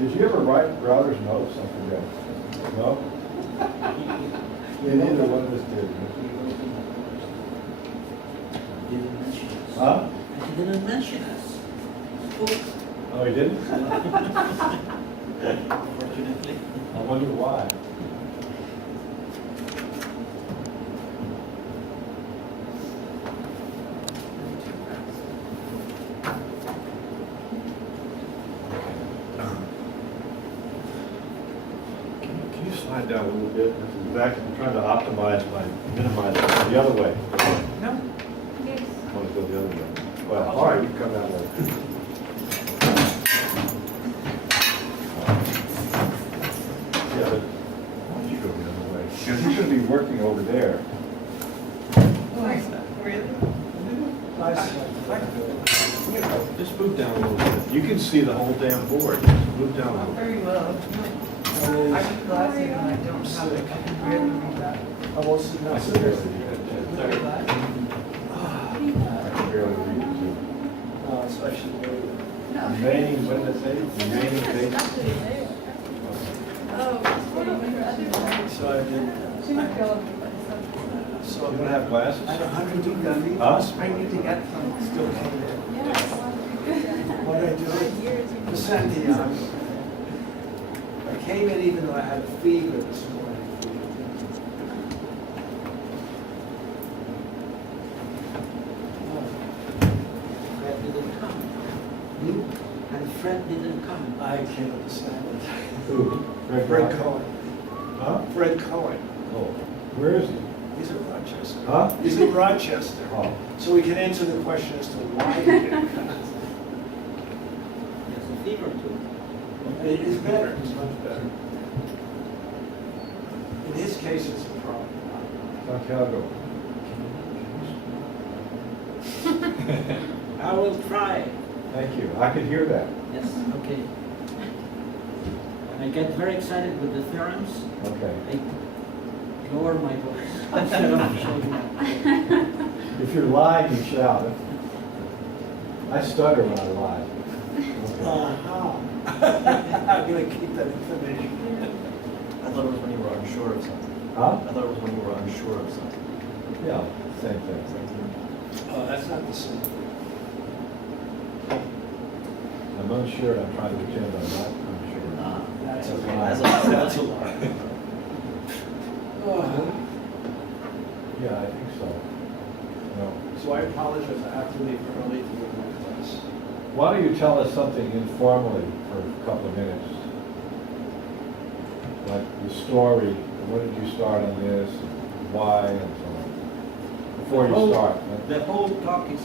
Did you ever write router's notes? I forget. No? Yeah, neither one of us did. Didn't mention us. Huh? He didn't mention us. Oh, he didn't? Unfortunately. I wonder why. Can you slide down a little bit? This is back, I'm trying to minimize it the other way. No. Yes. I want to go the other way. Well, all right, you can come that way. Yeah, but why don't you go the other way? Because you should be working over there. Just move down a little bit. You can see the whole damn board. Just move down a little bit. Very well. I need glasses and I don't have it. I can barely read that. I will see now. I can barely read it. Very glad. I can barely read it too. So I should read it. Remaining, what did it say? Remaining page? So I did. So You don't have glasses? I don't have to do that. Huh? I need to get some still came in. What I do for Santiago. I came in even though I had a fever this morning. Fred didn't come. And Fred didn't come. I can't understand it. Who? Fred Rock? Cohen. Huh? Fred Cohen. Oh, where is he? He's in Rochester. Huh? He's in Rochester. Oh. So we can answer the question as to why he didn't come. There's a fever too. It is better. It's much better. In his case, it's a problem. Santiago. I will try. Thank you. I could hear that. Yes, okay. I get very excited with the theorems. Okay. I lower my voice. Instead of shouting out. If you're lying, you shout. I stutter when I lie. Okay. I'm going to keep that information. I thought it was when you were unsure of something. Huh? I thought it was when you were unsure of something. Yeah, same thing. Oh, that's not the same. I'm unsure. I'm trying to pretend I'm not unsure. That's a That's lie. a lie. That's a lie. Oh. Yeah, I think so. No. So I apologize. I have to leave early to go to my class. Why don't you tell us something informally for a couple of minutes? Like the story, when did you start on this, why, and so on. Before you start. The whole talk is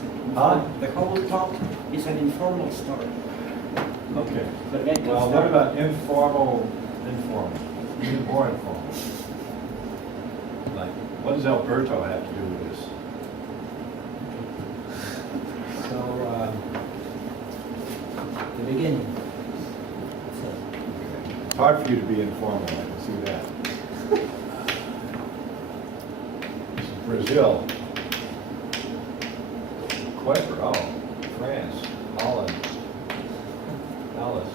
the whole talk is an informal story. Okay. But I can Well, what start. about informal? Even more informal. Like, what does Alberto have to do with this? So, the beginning. So, It's hard for you to be informal, I can see that. This is Brazil. Quadrics, oh, France, Holland, Alice.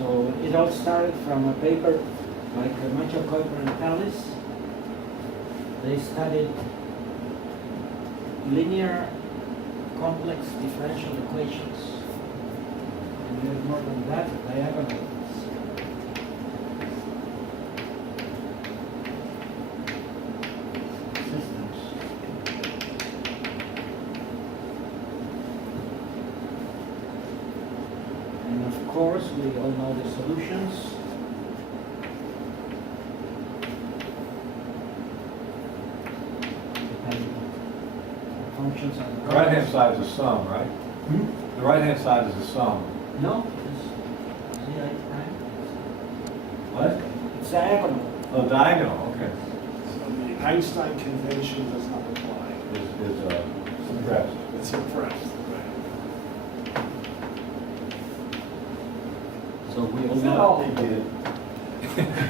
so it all started from a paper by Camacho, Kuiper, and Alice. They studied linear complex differential equations. And there's more than that, diagonals. Systems. And of course, we all know the solutions. Depending on functions on The right-hand side is a sum, right? The right-hand side is a sum. No, it's Z prime. What? It's diagonal. Oh, diagonal, okay. So the Einstein convention does not apply. Is suppressed. It's suppressed, right? So we all That's not know. all he did.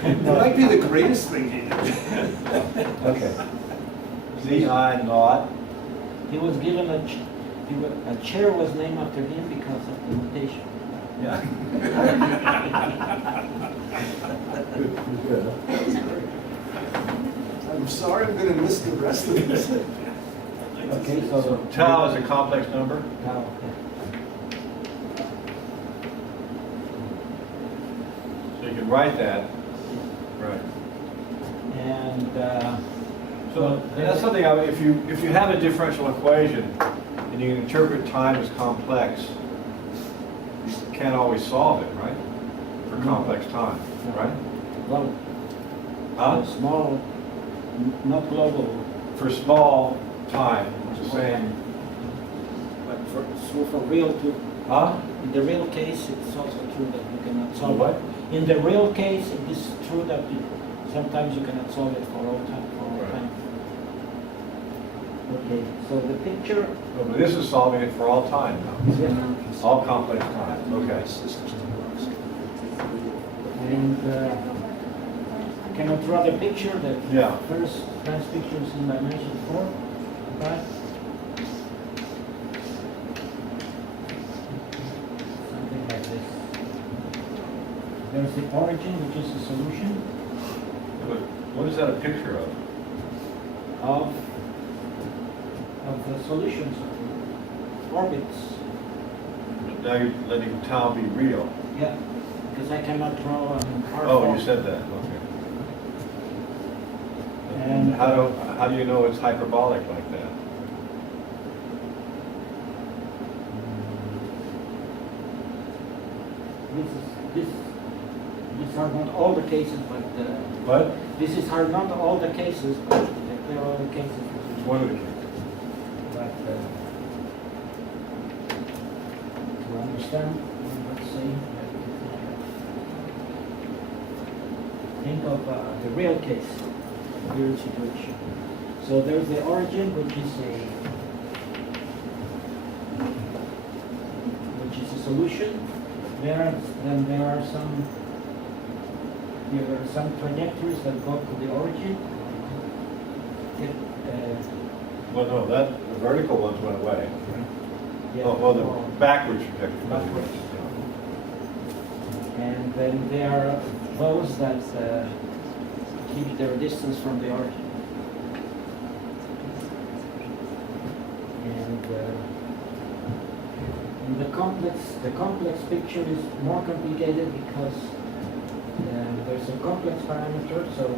It might be the greatest thing he did. Okay. Z-I naught. He was given a chair was named after him because of the notation. Yeah. Good, good, huh? I'm sorry, I'm gonna miss the rest of this. Okay, so. Tau is a complex number. Tau, So you can write that. Right. and, So and that's something, if you have a differential equation and you can interpret time as complex, you can't always solve it, right? For complex time, right? well, Huh? small, not global. For small time, it's the same. But for real to, Huh? in the real case, it's also true that you cannot solve What? it. In the real case, it is true that sometimes you cannot solve it for all time. Right. Okay, so the picture. No, but this is solving it for all time now. All complex time, okay. And can I draw the picture? The Yeah. first picture is in dimension 4, 5. Something like this. There's the origin, which is the solution But what is that a picture of? of the solutions of orbits. Now you're letting tau be real. Yeah, because I cannot draw an hard Oh, form. you said that, okay. And How do you know it's hyperbolic like that? These are not all the cases, but What? this is are not all the cases, but there are all the cases. It's one of the cases. But to understand, let's say, think of the real case, real situation. So there's the origin, which is a solution. Then there are some trajectories that go to the origin. Well, no, the vertical ones went away. Yeah, Oh, well, the backwards trajectory. Backwards. And then there are those that keep their distance from the origin. And the complex picture is more complicated because there's a complex parameter. So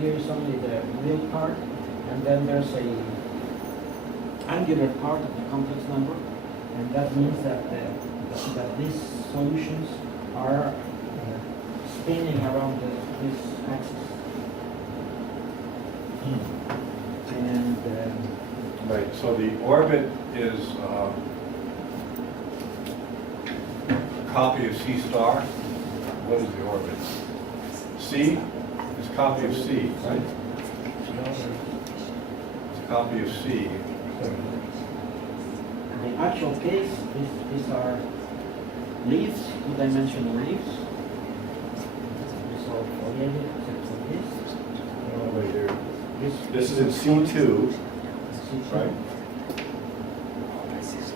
here is only the real part, and then there's a angular part of the complex number, and that means that these solutions are spinning around this axis. And Right, so the orbit is a copy of C star. What is the orbit? C is a copy of C, right? It's a copy of C. the actual case, these are leaves, two-dimensional leaves. These are formulated except for this. Oh, wait, here. This This is in C2, right?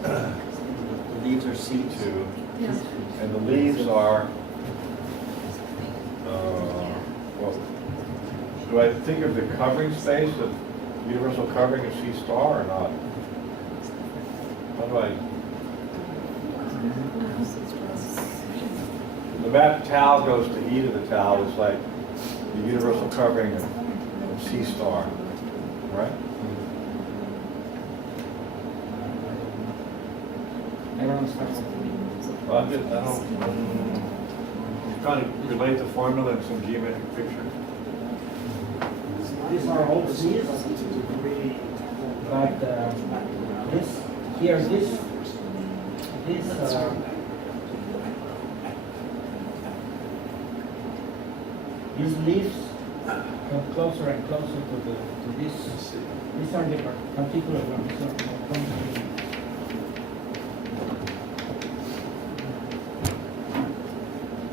The leaves are seeds. C2. And the leaves are, well, do I think of the covering space of universal covering of C star or not? How do I? The map tau goes to e to the tau is like the universal covering of C star, right? Everyone starts with Well, I'm trying to relate the formula in some geometric picture. these are all C's, but these leaves come closer and closer to this. These are the particular ones.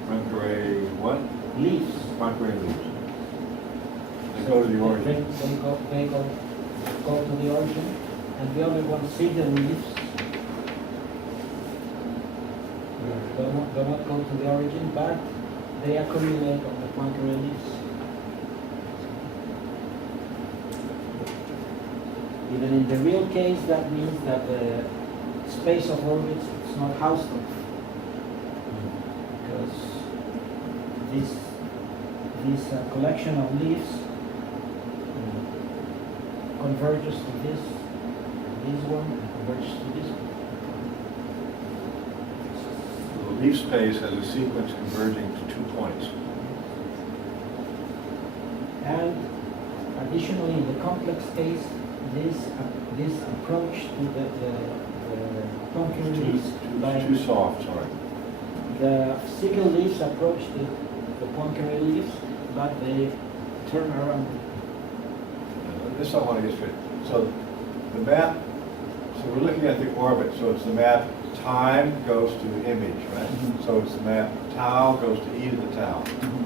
Poincare what? Leaves. Poincare leaves. They go to the origin. They go to the origin, and the other ones see the leaves. do not go to the origin, but they accumulate on the Poincare leaves. Even in the real case, that means that the space of orbits is not Hausdorff, because this collection of leaves converges to this one, and converges to this one. The leaf space has a sequence converging to 2 points. And additionally, in the complex case, this approach to the Poincare leaves, like Too soft, sorry. the sickle leaves approach the Poincare leaves, but they turn around. This I want to get straight. So the map, so we're looking at the orbit, so it's the map time goes to the image, right? Mhm. So it's the map tau goes to e to the tau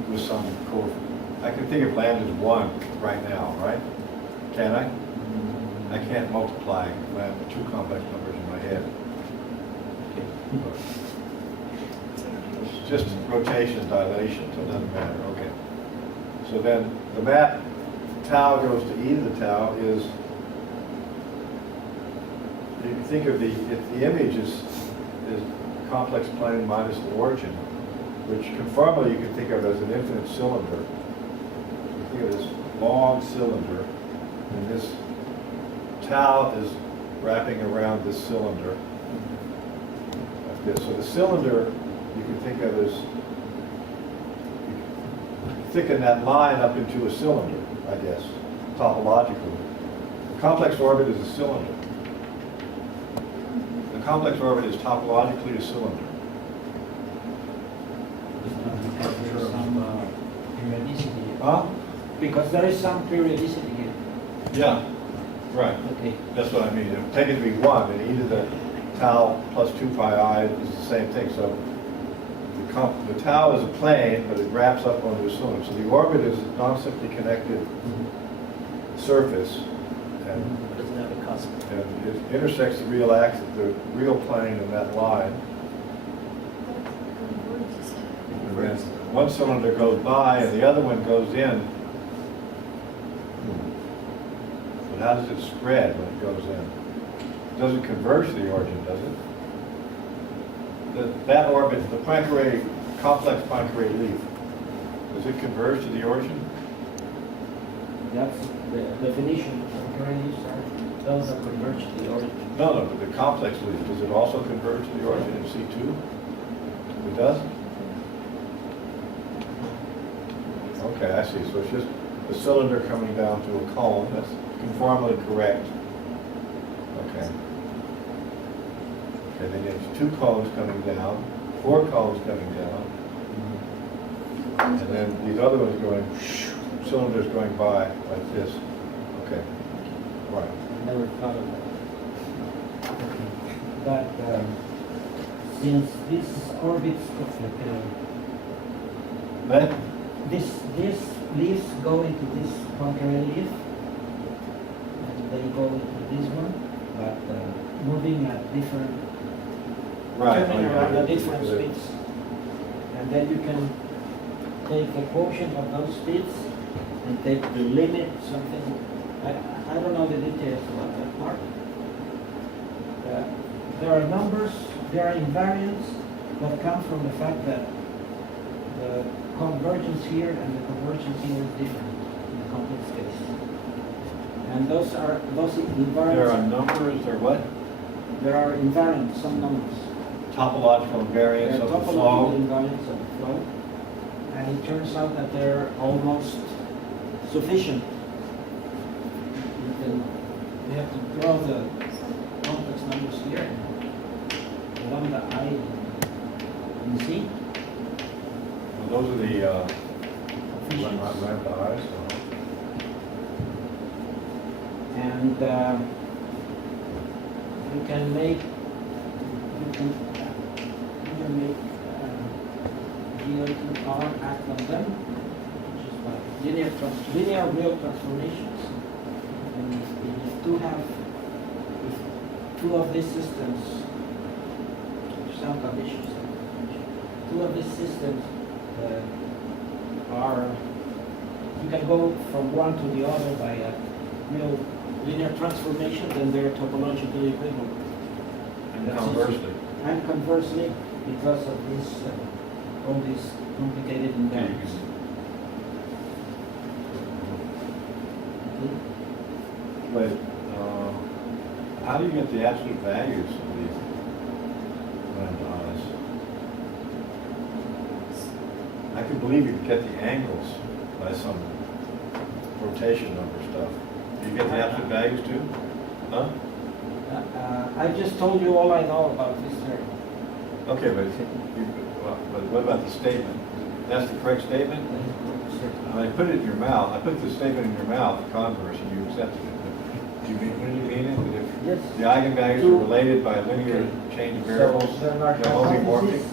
with some coefficient. I can think of lambda as 1 right now, right? Can I? I can't multiply lambda, 2 complex numbers in my head. It's just rotation, dilation, so it doesn't matter, okay. So then the map tau goes to e to the tau is, you can think of if the image is complex plane minus the origin, which conformally you can think of as an infinite cylinder. You think of this long cylinder, and this tau is wrapping around this cylinder like this. So the cylinder you can think of as, you thicken that line up into a cylinder, I guess, topologically. The complex orbit is a cylinder. The complex orbit is topologically a cylinder. Because there is some periodicity. Huh? Because there is some periodicity here. Yeah, right. Okay. That's what I mean. Take it to be 1, and e to the tau plus 2 pi I is the same thing. So the tau is a plane, but it wraps up onto a cylinder. So the orbit is a non-simply connected surface, and It doesn't have a cusp. it intersects the real axis, the real plane in that line. And then one cylinder goes by and the other one goes in. But how does it spread when it goes in? It doesn't converge to the origin, does it? That orbit, the Poincare, complex Poincare leaf, does it converge to the origin? That's the definition. Poincare leaves are those that converge to the origin. No, but the complex leaf, does it also converge to the origin in C2? It does? Okay, I see. So it's just the cylinder coming down to a cone. That's conformally correct. Okay. Okay, then you have 2 cones coming down, 4 cones coming down, and then these other ones going, cylinders going by like this. Okay. Right. I never thought of that. But since these orbits, Then, these leaves go into this Poincare leaf, and they go into this one, but moving at different, right. turning around at different speeds. And then you can take the quotient of those speeds and take the limit, something, I don't know the details about that part. There are numbers, there are invariants that come from the fact that the convergence here and the convergence here is different in the complex case. And those invariants. There are numbers, or what? There are invariants, some numbers. Topological invariants They're of the topological flow. invariants of the flow. And it turns out that they're almost sufficient. You have to draw the complex numbers here. Lambda I and C. Well, those are the Coefficients. lambda i's. And you can make GL2R act on them, which is by linear real transformations. And if two of these systems, some conditions, two of these systems are, you can go from one to the other by a real linear transformation, then they're topologically equivalent. And That's conversely. And conversely, because of this, all these complicated invariants. But how do you get the absolute values of these lambdas? I can believe you can get the angles by some rotation number stuff. Do you get the absolute values too? Huh? I just told you all I know about this theory. Okay, but what about the statement? That's the correct statement? I put it in your mouth. I put the statement in your mouth, converse, and you accepted it. Do you mean, when you mean it? That if Yes. the eigenvalues are related by a linear change of variables, So there are they're homomorphic?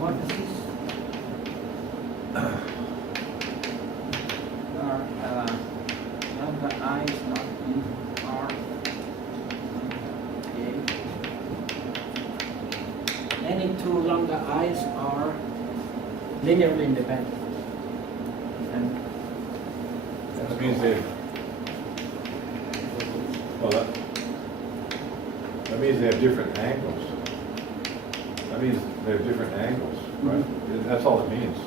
hypotheses. There are lambda I is not in R. Any two lambda i's are linearly independent. And That means they, well, that means they have different angles. That means they have different angles, right? That's all it means.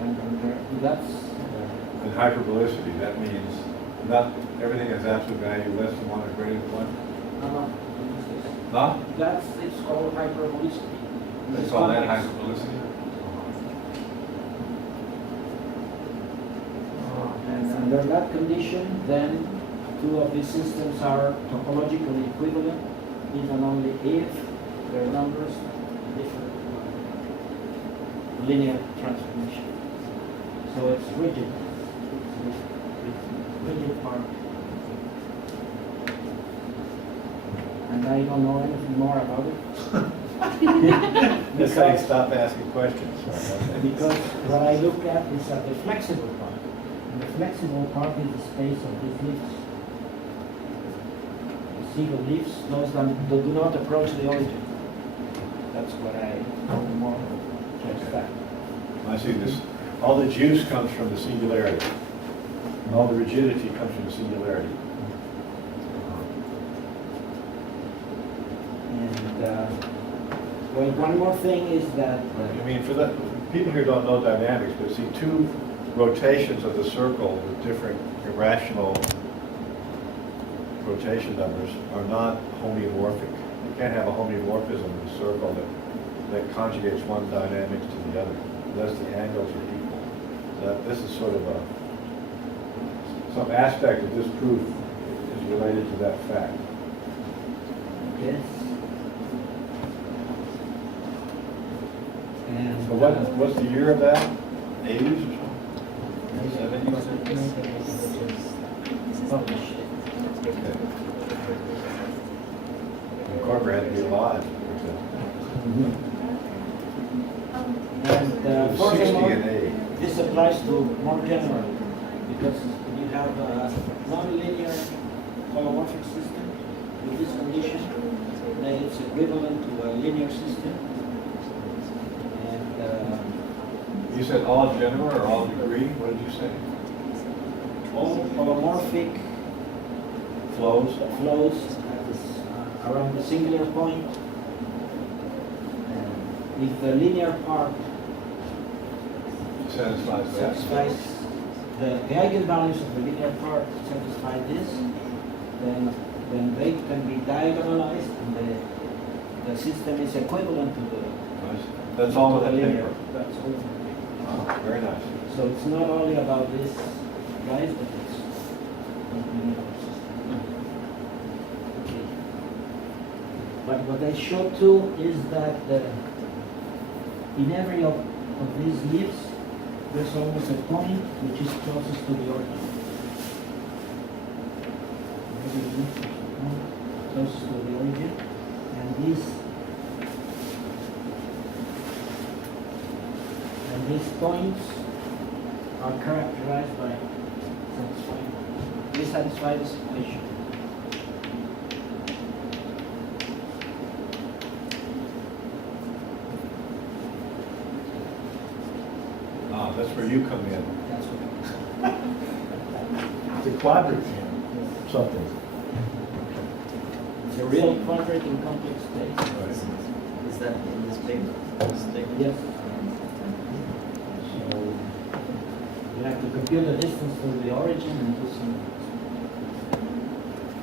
and that's And hyperbolicity, that means not everything has absolute value less than 1 or greater than 1. Not? that's it's called hyperbolicity. They call that hyperbolicity? And under that condition, then two of these systems are topologically equivalent, even only if their numbers differ linear transformation. So it's rigid. It's rigid part. And I don't know anything more about it. That's how you stop asking questions. Right? Because what I look at is at the flexible part. And the flexible part is the space of these leaves. You see the leaves, those that do not approach the origin. That's what I know more just that. I see this. All the juice comes from the singularity. And all the rigidity comes from the singularity. And well, one more thing is that I mean, for that, people here don't know dynamics, but see two rotations of the circle with different irrational rotation numbers are not homeomorphic. You can't have a homeomorphism in a circle that conjugates one dynamics to the other, unless the angles are equal. This is sort of some aspect of this proof is related to that fact. yes. And So what's the year of that? 80s or something? Published. Okay. And Corker had to be alive. And 60 and furthermore, 80. this applies to more general, because you have a non-linear holomorphic system with this condition, then it's equivalent to a linear system. And You said all genera or all degree? What did you say? all holomorphic Flows? flows at this, around the singular point. If the linear part Satisfies that. satisfies the eigenvalues of the linear part satisfy this, then they can be diagonalized, and the system is equivalent to the Nice. That's all to with the that linear. paper. That's all. Wow, very nice. So it's not only about this, guys, but it's a linear system. Okay. But what I showed too is that in every of these leaves, there's always a point which is closest to the origin. Every leaf has a point closest to the origin, and these points are characterized by satisfying. They satisfy this equation. that's where you come in. That's what. The quadric something. It's a real quadratic in complex space. Right. Is that in this paper? This statement? Yes. So you have to compute the distance to the origin and do some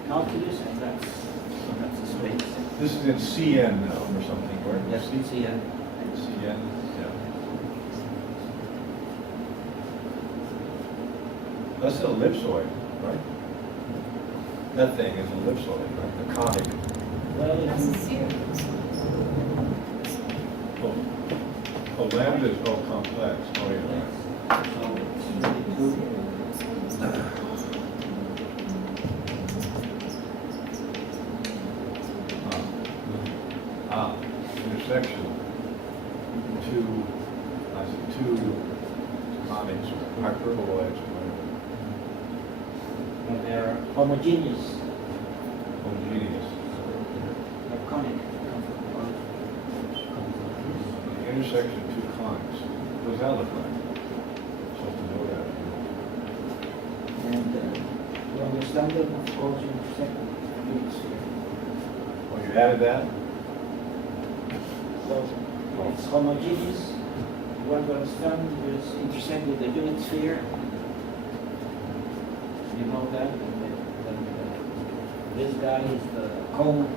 calculus, and that's a space. This is in CN now or something, where? Yes, C- CN. CN, yeah. That's an ellipsoid, right? That thing is an ellipsoid, right? A conic. Well, That's a it's, series. Oh, lambda is all complex. Oh, yeah, right. so it's really two. Intersection. Two conics, or hyperboloids, or And they're homogeneous, whatever. Homogeneous. they're conic. The intersection of two conics. What does that look like? Supposed to know that. And to understand them, of course, you intersect units here. Oh, you added that? So it's homogeneous. You want to understand, you just intersect with the unit sphere. You know that. And then this guy is the cone.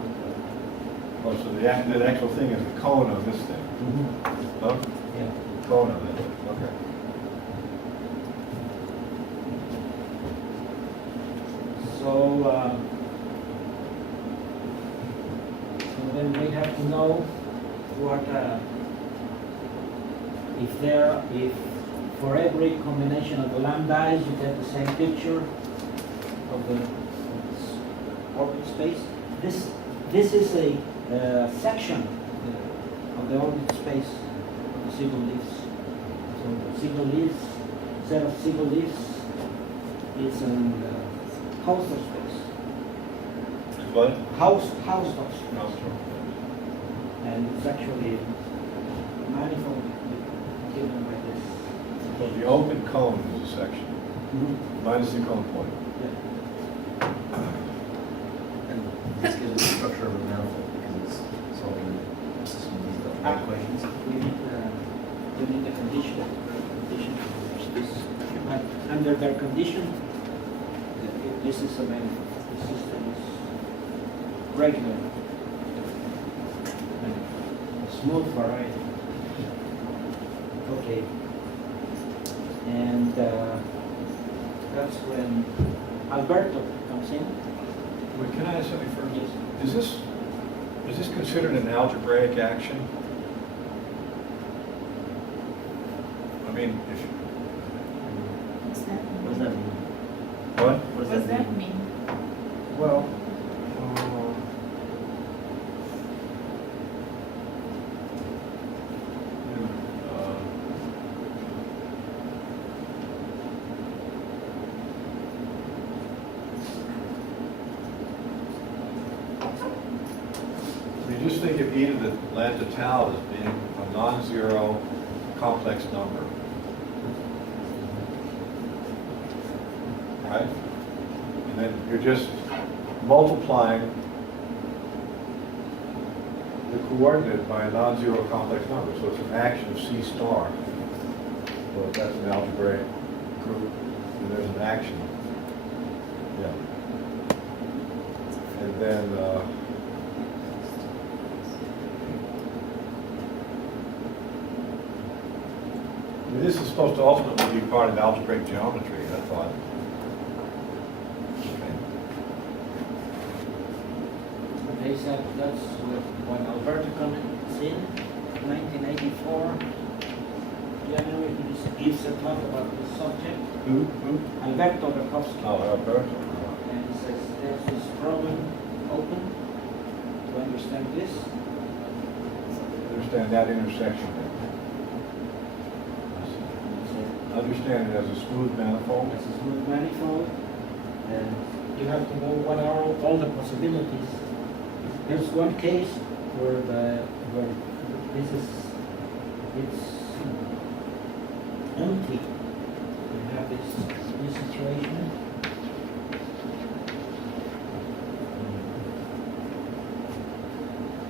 Oh, so the actual thing is the cone of this thing. Huh? Yeah. Cone of it, okay. So then we have to know what if for every combination of the lambdas you get the same picture of this orbit space. This is a section of the orbit space of the single leaves. So the single leaves, set of single leaves, is an Hausdorff space. What? Hausdorff space. And it's actually a manifold given by this. So the open cone is a section, minus the cone point. And this gives us the structure of a manifold because it's solving some of these equations. We need the condition. But under their condition, this is a manifold. The system is regular. And smooth variety. Okay. And that's when Alberto comes in. Wait, can I ask something first? Yes. Is this considered an algebraic action? I mean, if, What's that What does that mean? what? What What does that mean? Well, you just think of e to the lambda tau as being a non-zero complex number. Right? And then you're just multiplying the coordinate by a non-zero complex number. So it's an action of C star. So if that's an algebraic group, then there's an action. Yeah. And then, I mean, this is supposed to ultimately be part of algebraic geometry, I thought. Okay. They said that's when Alberto comes in 1984. January, he just gives a talk about this subject. Who? Alberto Berkowski. Oh, Alberto. And he says there's this problem open to understand this. Understand that intersection. He said, Understand it as a smooth manifold. It's a smooth manifold, and you have to know what are all the possibilities. There's one case where this is it's empty, we have this situation.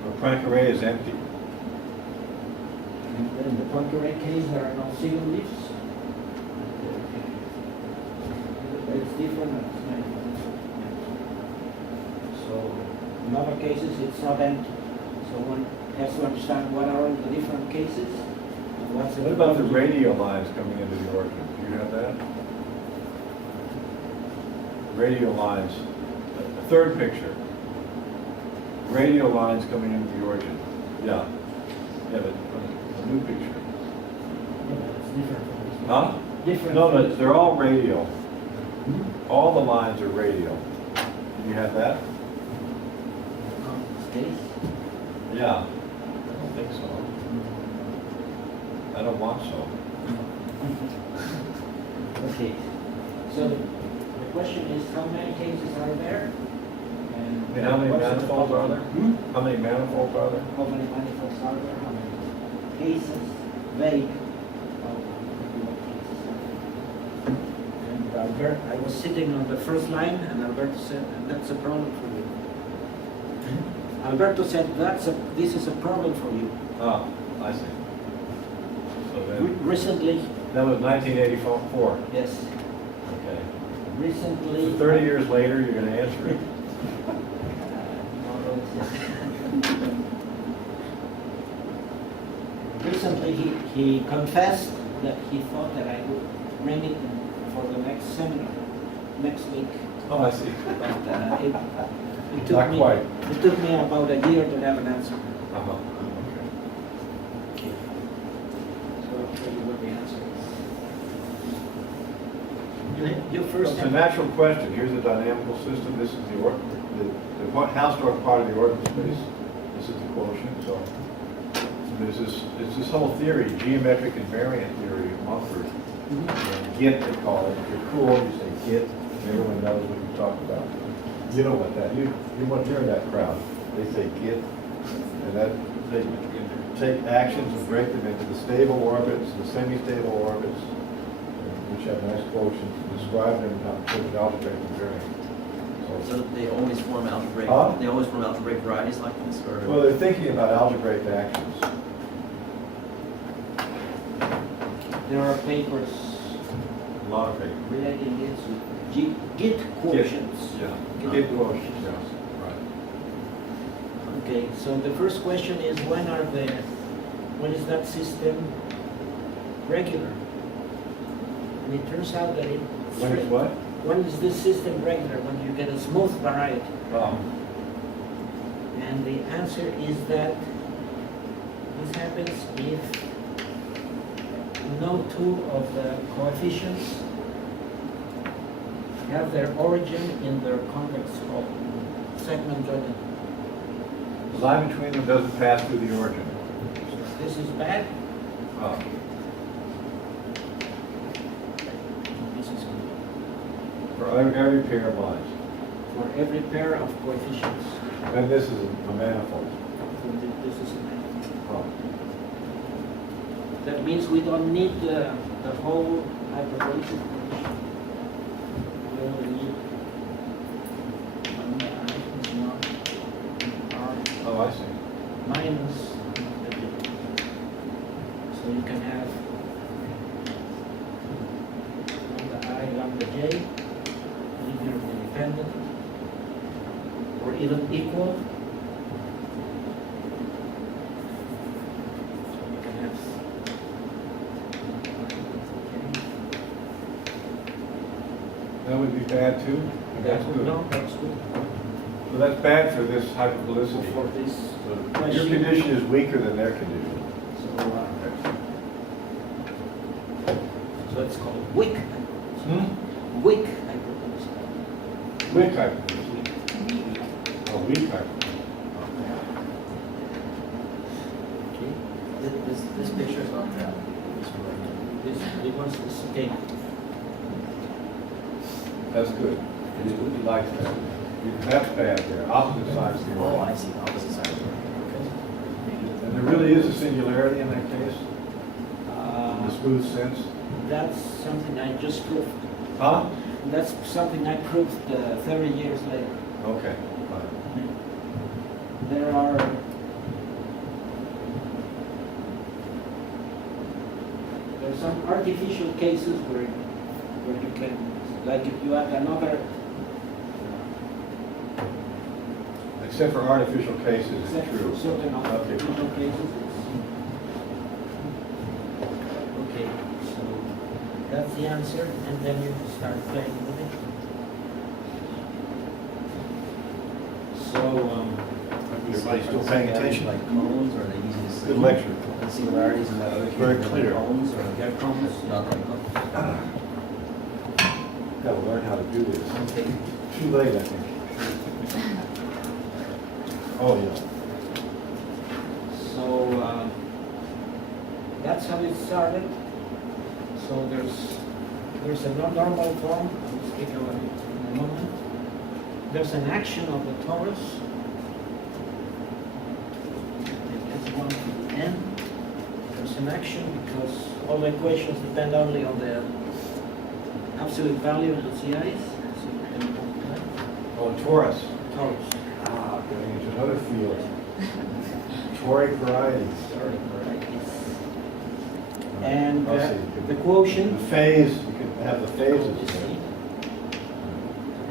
The Planck array is empty. And in the Poincaré case, there are no single leaves. It's different. And it's manifolds. So in other cases, it's not empty. So one has to understand what are the different cases. And what's What about the radial lines coming into the origin? Do you have that? Radial lines. The third picture. Radial lines coming into the origin. Yeah. Yeah, but a new picture. It's different from this one. Huh? Different. No, from no, this they're all radial. one. All the lines are radial. Do you have that? Case. Yeah. I don't think so. I don't want so. Okay. So the question is, how many cases are there? And how many what's the manifolds are there? topology? How many manifolds are there? How many manifolds are there? How many cases? Vague. And Albert, I was sitting on the first line, and Alberto said, "That's a problem for you." Alberto said, "This is a problem for you." Ah, I see. So then, Recently, that was 1984. yes, Okay. recently. So 30 years later, you're going to answer it. Recently, he confessed that he thought that I would bring it for the next seminar, next week. Oh, I see. But it took Not me, quite. It took me about a year to have an answer. Uh-huh. Okay. So I'll tell you what the answer is. You first It's a have. natural question. Here's a dynamical system. This is the Hausdorff part of the orbital space. This is the quotient. So there's it's this whole theory, geometric invariant theory of Mumford. And Git, they call it. If you're cool, you say Git. Everyone knows what you're talking about. You know what that, you want to hear that crowd. They say Git, and that they take actions and break them into the stable orbits, the semi-stable orbits, which have nice quotients, describe them in algebraic invariant. So they always form algebraic, Huh? they always form algebraic varieties like this, or? Well, they're thinking about algebraic actions. There are papers A lot of papers. relating it to Git quotients. Yeah, Git quotients, yeah, right. Okay, so the first question is when is that system regular? And it turns out that When is what? when is this system regular? When you get a smooth variety. And the answer is that this happens if no two of the coefficients have their origin in their convex segment joint. The line between them doesn't pass through the origin. This is bad. Oh. This is good. For every pair of lines. For every pair of coefficients. And this is a manifold. This is a manifold. Oh. That means we don't need the whole hyperbolicity condition. We only need R Oh, I see. minus the G. So you can have lambda I, lambda J, linearly independent, or even equal. So you can have That would be bad too? That's good. No, that's good. So that's bad for this hyperbolicity. For this Your question. condition is weaker than their condition. So it's called wick. Wick hyperbolicity. Weak hyperbolicity. Oh, weak hyperbolicity. Okay. This picture is not bad. This was this okay. That's good. He likes that. That's bad there. Opposite sides of the Oh, origin. I see, opposite sides. And there really is a singularity in that case, in the smooth sense. That's something I just proved. Huh? That's something I proved 30 years later. Okay, fine. There are some artificial cases where you can, like if you have another, Except for artificial cases, except it's for true. certain Okay. artificial cases, okay, so that's the answer, and then you start playing with it. So, Everybody's still paying attention? Like cones, or are they easy to see? Good lecture. The singularities and that other. Very case, clear. Cones, or they're cones. not like cones? Got to learn how to do this. Okay. Too late, I think. Oh, yeah. So that's how it started. So there's a non-normal form. I'll speak about it in a moment. There's an action of the torus. Take S1 to N. There's an action because all the equations depend only on the absolute value of the CIs. So you can multiply. Oh, torus. Torus. Ah, getting into another field. Toric varieties. Sorry, varieties. And I'll see. the quotient. The phase, you can have the phases there.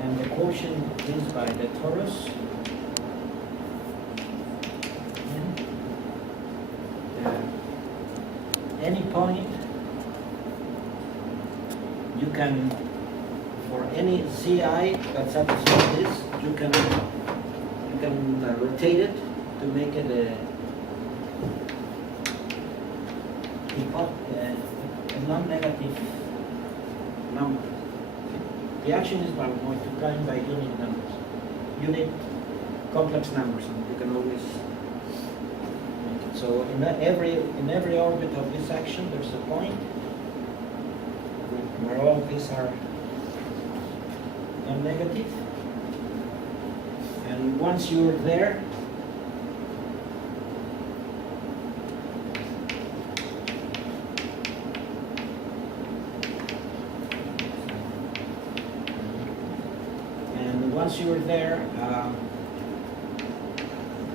And the quotient is by the torus. Any point, you can, for any CI that satisfies this, you can rotate it to make it a non-negative number. The action is by multiplying by unit numbers, unit complex numbers, and you can always make it. So in every orbit of this action, there's a point where all these are non-negative. And once you're there,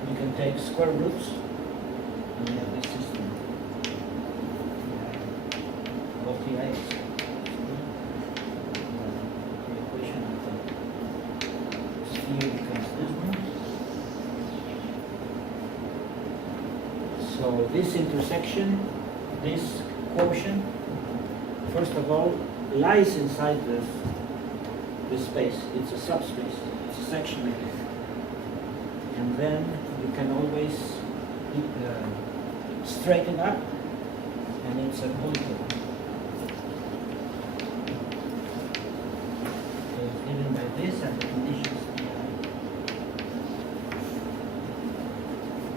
you can take square roots, and you have this system of the i's. The equation of the sphere becomes this one. So this intersection, this quotient, first of all, lies inside this space. It's a subspace. It's a section of it. And then you can always straighten up, and it's a polyhedral. So it's given by this and the conditions.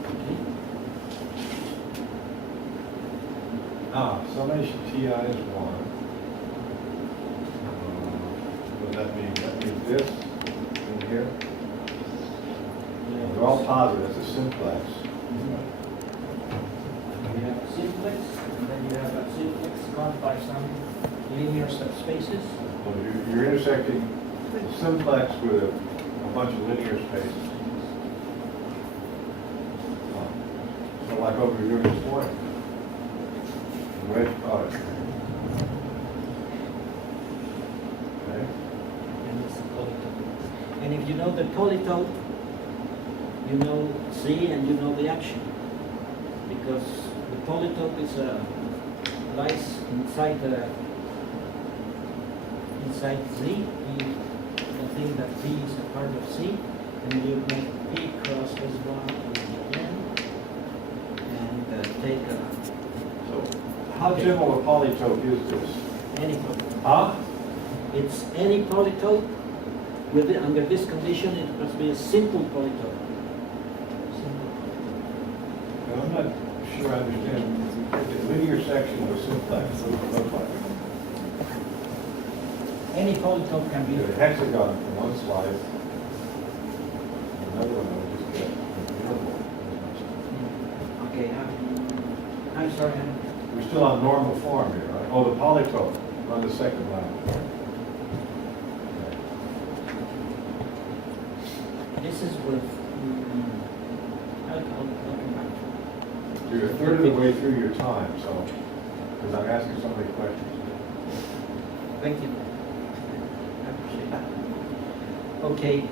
Okay. Summation Ti is 1. What does that mean? That means this in here. They're all positive. That's a simplex. You have a simplex, and then you have a simplex caused by some linear subspaces. Well, you're intersecting the simplex with a bunch of linear spaces. So like what we were doing this morning. The wedge product. Okay. And it's a polytope. And if you know the polytope, you know Z and you know the action. Because the polytope is lies inside Z. You think that V is a part of Z, and you make P cross S1 to the N, and take So how general a polytope is this? any polytope. Huh? It's any polytope. Under this condition, it must be a simple polytope. Well, I'm not sure I understand. The linear section of a simplex, what does it look like? Any polytope can be. You get a hexagon from one slide. Another one I would just get an interval. Okay, I'm sorry. We're still on normal form here, right? Oh, the polytope on the second line. This is with, I'll come back. You're a third of the way through your time, so, because I'm asking so many questions. Thank you. I appreciate that. Okay,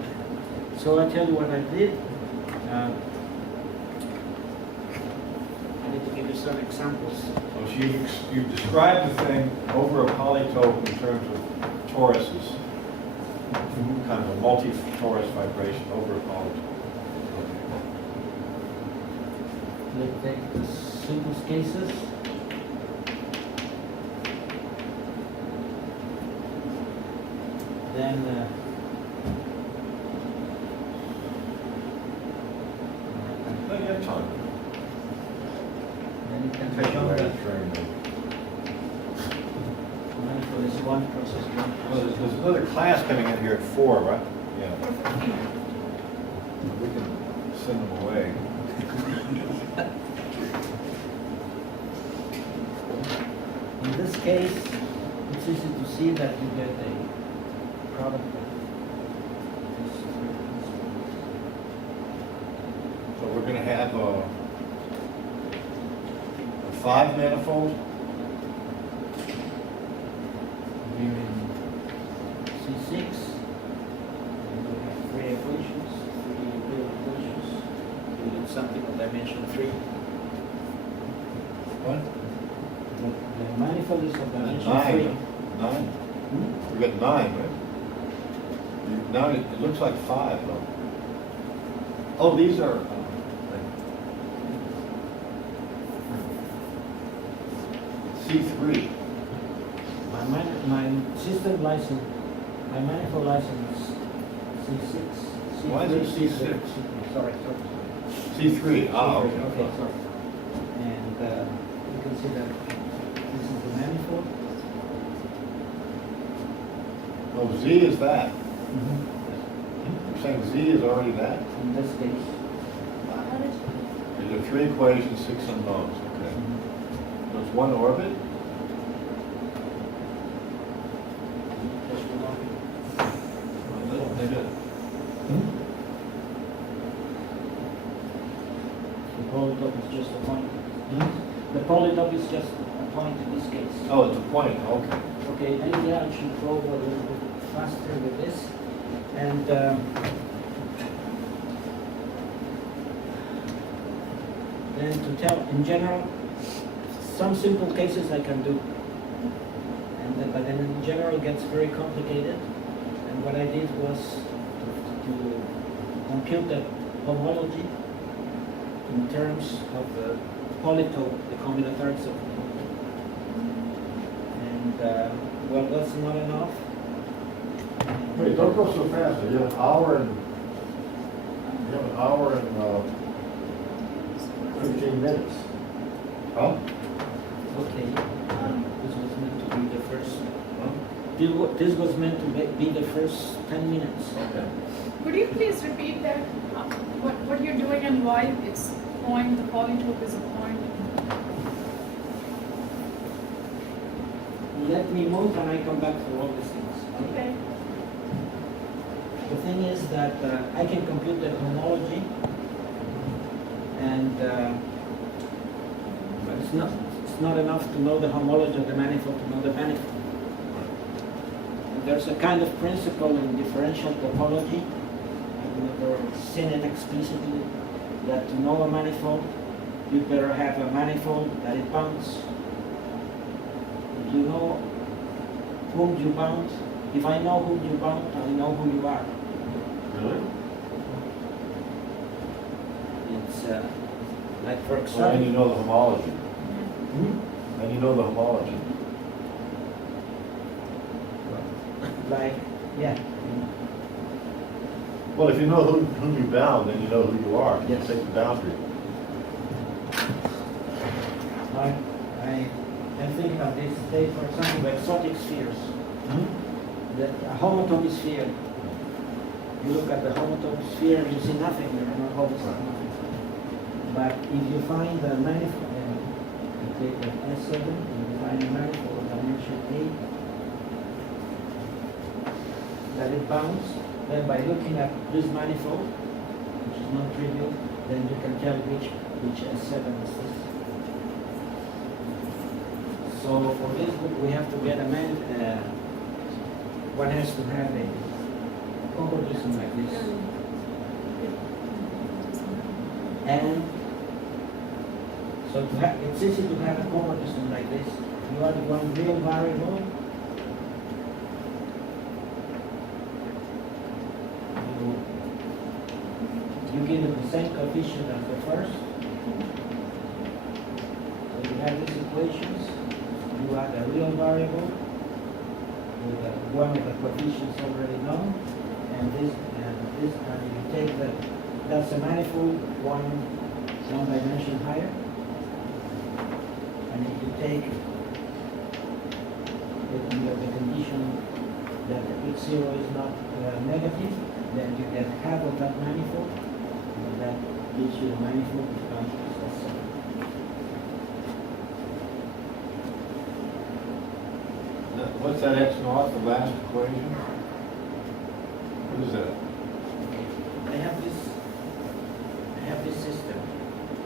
so I tell you what I did. I need to give you some examples. So you described the thing over a polytope in terms of toruses, kind of a multi-torus vibration over a polytope. Let's take the simplest cases. Then Plenty of time. then you can Take show away that the train. manifold is one process, one Well, process. there's another class coming in here at 4, right? Yeah. We can send them away. In this case, it's easy to see that you get a product of this. So we're going to have a 5 manifold. Here in C6, and we have 3 equations, 3 real equations, with something of dimension 3. What? The manifold is of dimension 3. 9. We got 9, right? Now it looks like 5, though. Oh, these are. C3. My system license, my manifold license is C6. Why is it C6? Sorry. C3. Ah, Okay, okay. sorry. And you can see that this is the manifold. Oh, Z is that. You're saying Z is already that? In this case. These are 3 equations, 6 unknowns. Okay. So it's 1 orbit. Just one. The polytope is just a point. The polytope is just a point in this case. Oh, it's a point. Okay. Okay, maybe I should go a little bit faster with this. And then to tell, in general, some simple cases I can do. But then in general it gets very complicated. And what I did was to compute the homology in terms of the polytope, the combinatorics of the polytope. And well, that's not enough. Wait, don't go so fast. You have an hour and 15 minutes. Huh? Okay, this was meant to be the first. This was meant to be the first 10 minutes. Okay. Could you please repeat that, what you're doing and why it's point, the polytope is a point? Let me move and I come back to all these things. Okay. The thing is that I can compute the homology, and but it's not enough to know the homology of the manifold to know the manifold. And there's a kind of principle in differential topology. I've never seen it explicitly, that to know a manifold, you better have a manifold that it bounds. If you know whom you bound, if I know whom you bound, I know who you are. Really? It's like, for So then you example, know the homology. Then you know the homology. like, yeah, Well, if you know whom you bound, then you know who you are. You Yes. take the boundary. I'm thinking of this, say, for example, the exotic spheres. The homotopy sphere. You look at the homotopy sphere and you see nothing, there are no holes, nothing. But if you find the manifold, take an S7 and define a manifold of dimension 8 that it bounds. Then by looking at this manifold, which is not trivial, then you can tell which S7 is this. So for this book, we have to get a one has to have a congruence like this. And so it's easy to have a congruence like this. You add one real variable. You give it the same coefficient as the first. So you have these equations. You add a real variable with one of the coefficients already known, and this, and you take that's a manifold one dimension higher. And if you take the condition that x0 is not negative, then you get half of that manifold, and that gives you the manifold which comes to S7. What's that x naught, the last equation? What is that? I have this system.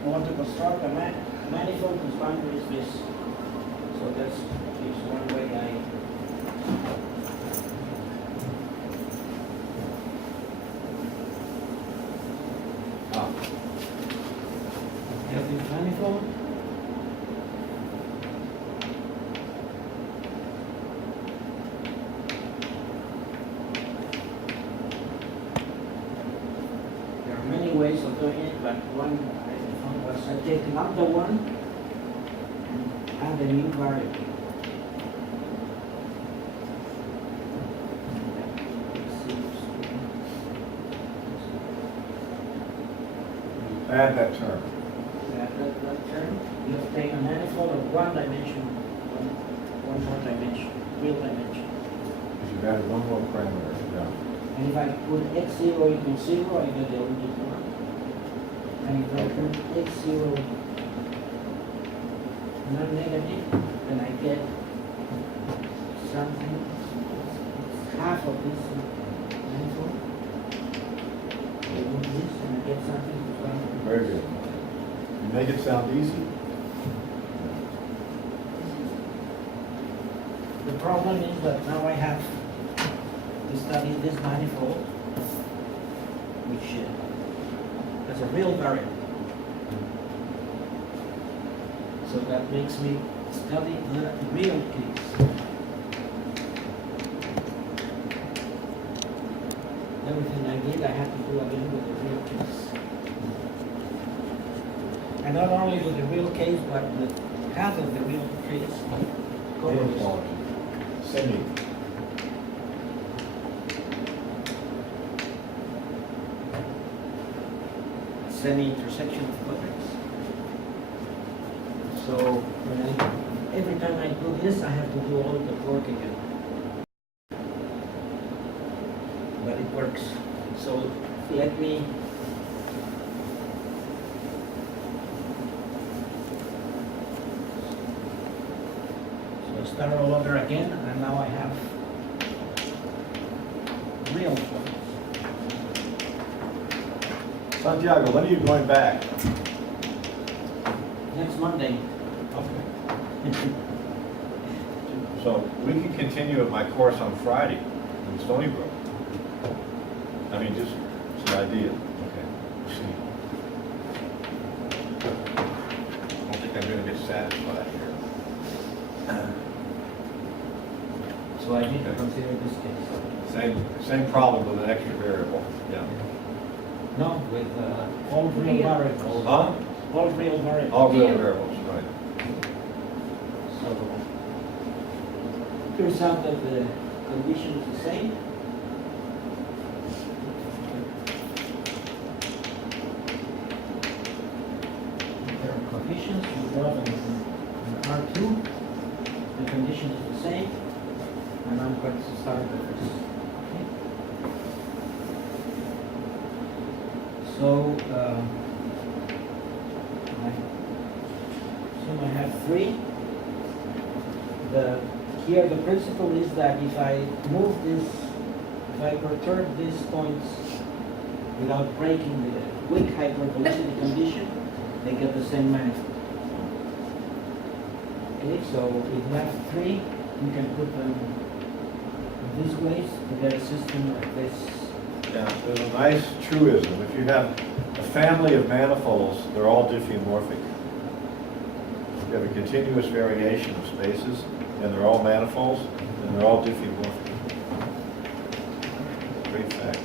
I want to construct a manifold whose boundary is this. So that's one way I have this manifold. There are many ways of doing it, but one I found was I take another one and add a new variable. Add that term. That term, you have taken a manifold of one dimension, one more dimension, real dimension. Because you've added one more parameter, yeah. And if I put x0 equals 0, I get the original one. And if I put x0 non-negative, then I get something, it's half of this manifold. I do this and I get something to Very good. You make it sound easy. The problem is that now I have to study this manifold, which has a real variable. So that makes me study the real case. Everything I did, I have to do again with the real case. And not only with the real case, but with half of the real case. Topology. Semi. Semi-intersection of quadrics. So every time I do this, I have to do all the work again. But it works. So let me start all over again, and now I have real points. Santiago, when are you going back? Next Monday. Okay. So we can continue at my course on Friday in Stony Brook. I mean, just it's an idea. Okay. We'll see. I don't think I'm going to get satisfied here. So I need to consider this case. Same problem with an extra variable. Yeah. No, with all real variables. Huh? All real variables. All real variables, right. So it turns out that the condition is the same. There are coefficients, you draw them in R2. The condition is the same. And I'm going to start with this. Okay. So I assume I have 3. Here the principle is that if I move this, if I perturb these points without breaking the weak hypervelocity condition, they get the same manifold. Okay, so if you have 3, you can put them this way to get a system like this. Yeah, there's a nice truism. If you have a family of manifolds, they're all diffeomorphic. You have a continuous variation of spaces, and they're all manifolds, and they're all diffeomorphic. Great fact.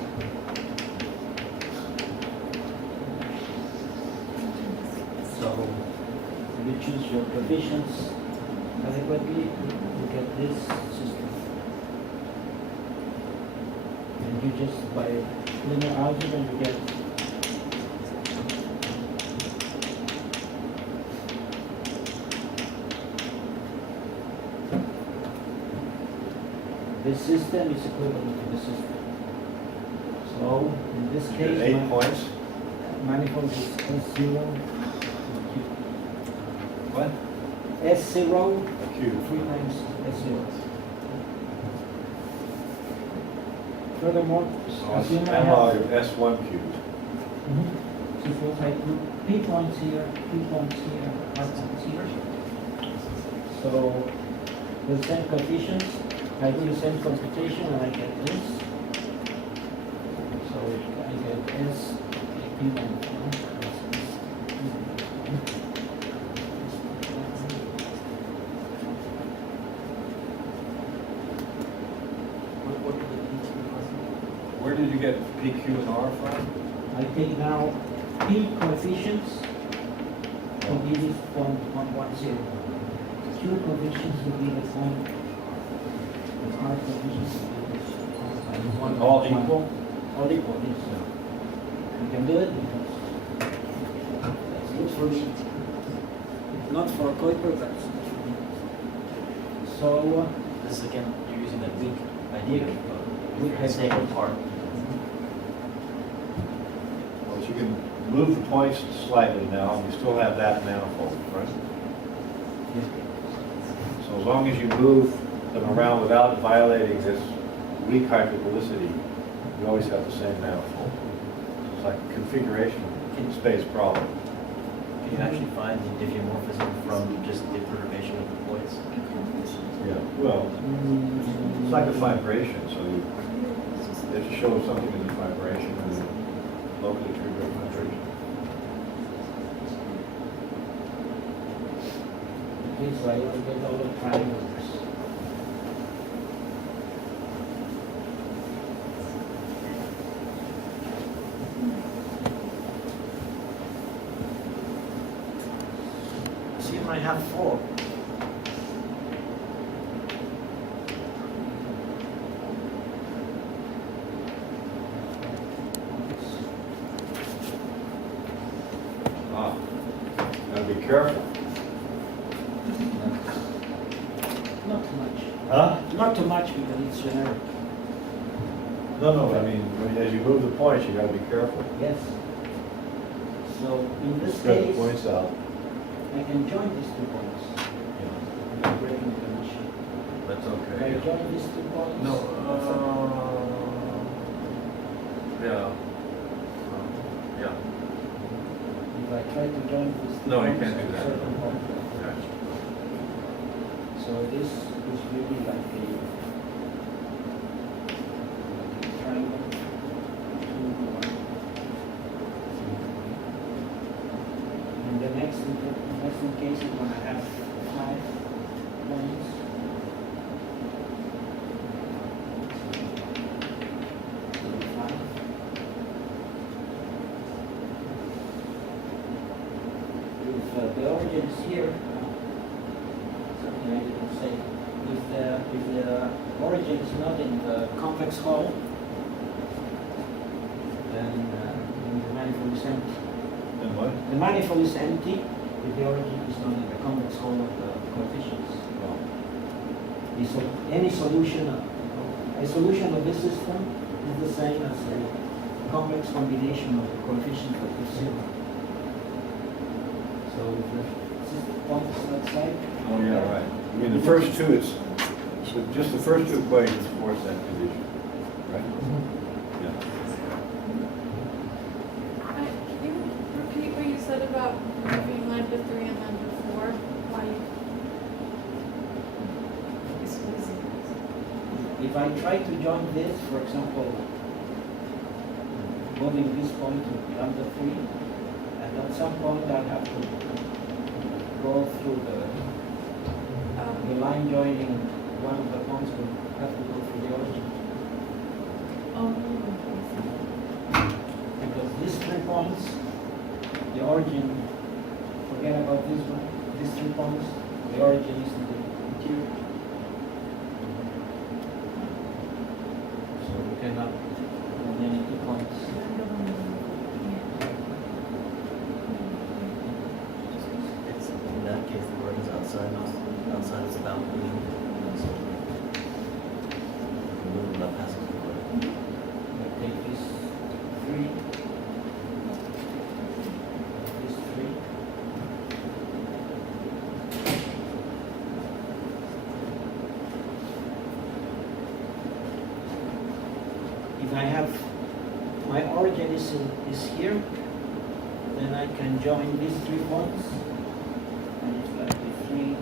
So if you choose your coefficients adequately, you get this system. And you just, by linear algebra, you get this system is equivalent to the system. So in this You case, get 8 points. manifold is S0, What? S0, A cube. 3 times S0. Furthermore, assume I Analog have, of S1 cubed. suppose I put P points here, P points here, R points here. So the same coefficients, I do the same computation and I get this. So I get S P1. Where did you get P, Q, and R from? I take now P coefficients to be this 0.110. Q coefficients will be the point. The R coefficients will be this 1. All equal? All equal, yes. You can do it because that's good for me. Not for Kuiper, but it's good for me. So, This is again, you're using that weak idea Weak of staying idea. apart. Well, you can move the points slightly now, and you still have that manifold, right? So as long as you move them around without violating this weak hyperbolicity, you always have the same manifold. So it's like a configuration space problem. Can you actually find the diffeomorphism from just the perturbation of the points? Yeah. Well, it's like a vibration, so you have to show something in the vibration and then locally trigger a vibration. okay, so I want to get all the triangles. Assume I have 4. Ah, gotta be careful. Not too much. Huh? Not too much because it's generic. No, I mean, as you move the points, you gotta be careful. Yes. So in this Spread the case, points out. I can join these 2 points. I'm breaking the condition. That's If I join these 2 points. Yeah. Yeah. If I try to join these 2 No, you points can't do at a that. certain point. So this is really like a triangle. 2, 1. And the next case is when I have 5 points. So 5. If the origin is here, something I didn't say. If the origin is not in the complex hole, then the manifold is empty. And what? The manifold is empty if the origin is not in the convex hole of the coefficients. So any solution, a solution of this system is the same as a complex combination of the coefficients of the zero. So if the This is the point on that side. Oh, yeah, right. I mean, the first two, so just the first two equations force that condition, right? Yeah. Can you repeat what you said about moving lambda 3 and lambda 4? Why? If I try to join this, for example, moving this point to lambda 3, and at some point I have to go through the line joining one of the points will have to go through the origin. Because these 3 points, the origin, forget about this one, these 3 points, the origin is in the interior. So we cannot have any 2 points. It's, in that case, the word is outside is about moving. So, moving that passes the word. I take this 3, this 3. If I have my origin is here, then I can join these 3 points, and it's like a 3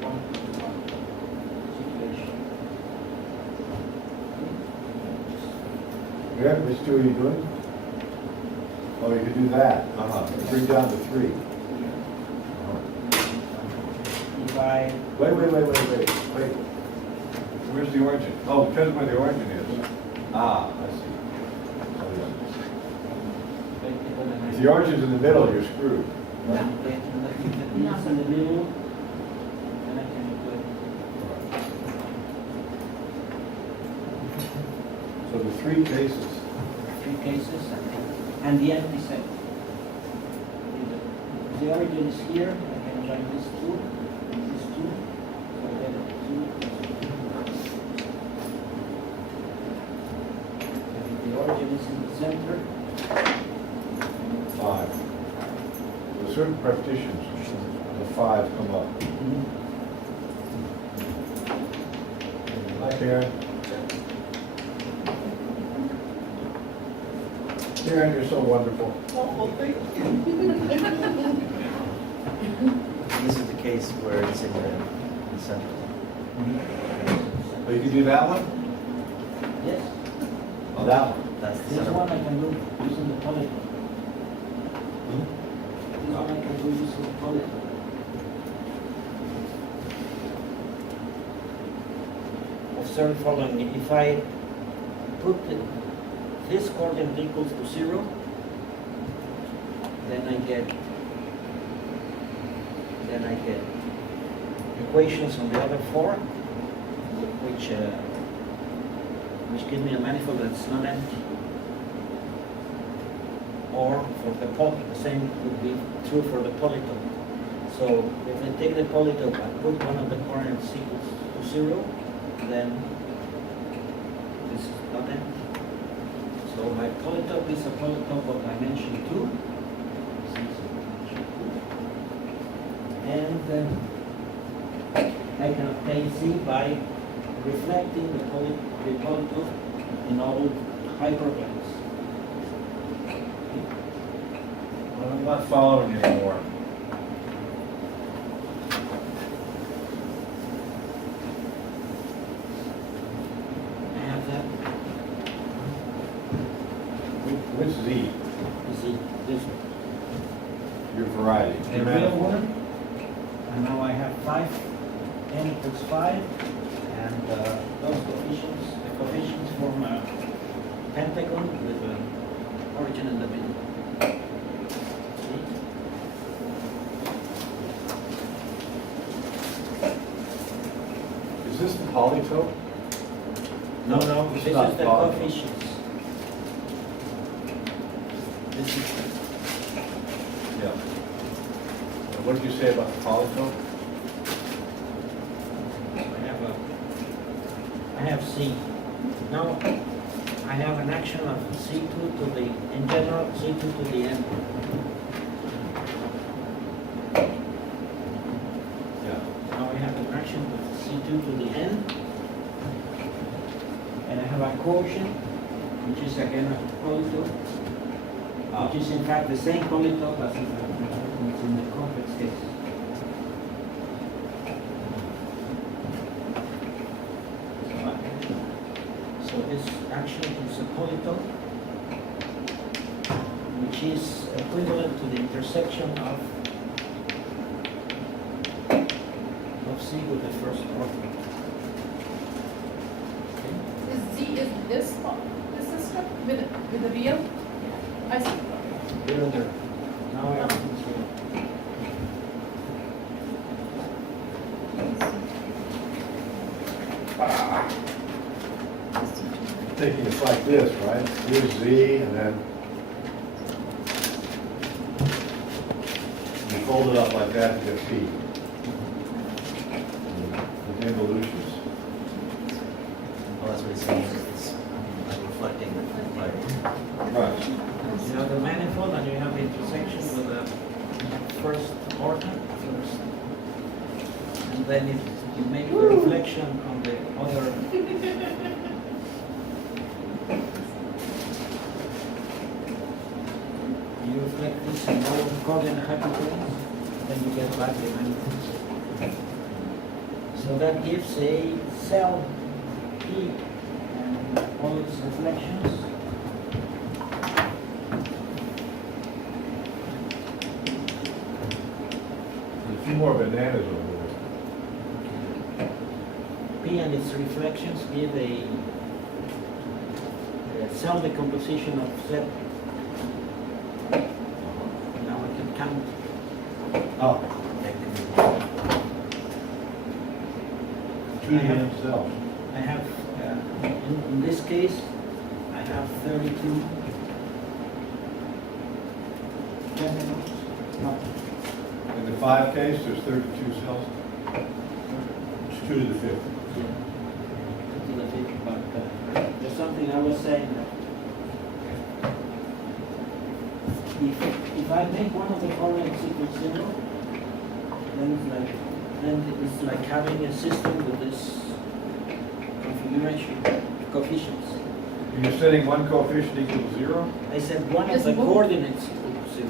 plus 1 situation. Yeah, which two are you doing? Oh, you could do that. Bring down to 3. If I Wait. Where's the origin? Oh, depends where the origin is. Ah, I see. Oh, yeah. If the origin's in the middle, you're screwed. These in the middle, then I can do it. So the 3 cases. 3 cases and the empty set. If the origin is here, I can join this 2, this 2, so then 2. And if the origin is in the center, 5. With certain partitions, the 5 come up. Hi, Karen. Karen, you're so wonderful. This is the case where it's in the center. Oh, you can do that one? yes, Oh, that one. That's the this center. one I can do using the polyhedral. This one I can do using the polyhedral. Observe the following. If I put this coordinate equals to 0, then I get equations on the other 4, which give me a manifold that's not empty. Or for the the same would be true for the polytope. So if I take the polytope and put one of the coordinates equals to 0, then this is not empty. So my polytope is a polytope of dimension 2. And I can obtain C by reflecting the polytope in all hyperplanes. Well, I'm not following you anymore. I have that. Which Z? You see, this one. Your variety. The real one. And now I have 5, n equals 5, and those coefficients, the coefficients form a pentagon with an origin in the middle. See? Is this the polytope? No, This this is not is the polytope. coefficients. This is Yeah. What did you say about the polytope? I have C. Now I have an action of C2 to the, in general, C2 to the n. have a quotient, which is again a polytope, which is in fact the same polytope as in the complex case. So this actually is a polytope, which is equivalent to the intersection of C with the first order. Is Z is this system with the real? I see. Here and there. Now everything's real. Thinking it's like this, right? Here's Z, and then you fold it up like that to get P. The involutions. Well, that's what it's saying, it's like reflecting the light. Right. You have the manifold and you have the intersection with the first order first. And then you make the reflection on the other. You reflect this in all the coordinate hyperplanes, then you get back the manifold. So that gives a cell P and all its reflections. There's a few more bananas over there. P and its reflections give a cell decomposition of Z. Now I can count. Oh, That could be 2 unit cells. I have, in this case, I have 32 generals. No, In the 5 case, there's 32 cells. It's 2 to the 5th. yeah, to the fifth, but there's something I was saying that if I make one of the coordinates equal 0, then it's like having a system with this configuration, coefficients. You're setting one coefficient equal to 0? I said one of Just the move. coordinates equal to 0.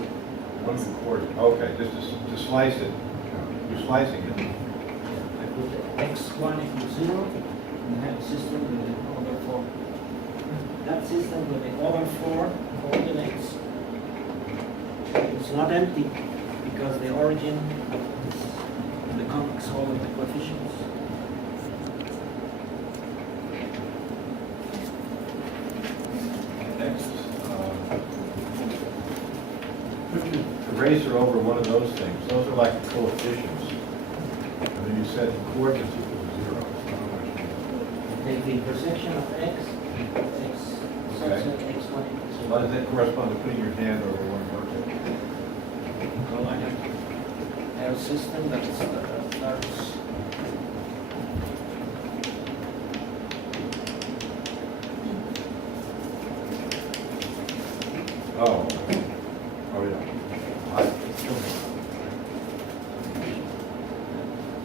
One coordinate, okay, just to slice it. You're slicing it. I put x1 equals 0, and I have a system with the other 4. That system with the other 4 coordinates is not empty because the origin is in the convex hull of the coefficients. Next, eraser over one of those things. Those are like the coefficients. And then you set coordinates equal to 0. Take the intersection of x, subset x1 equals 0. How does that correspond to putting your hand over one vertex? Well, I have a system that starts. Oh, okay. Oh, yeah.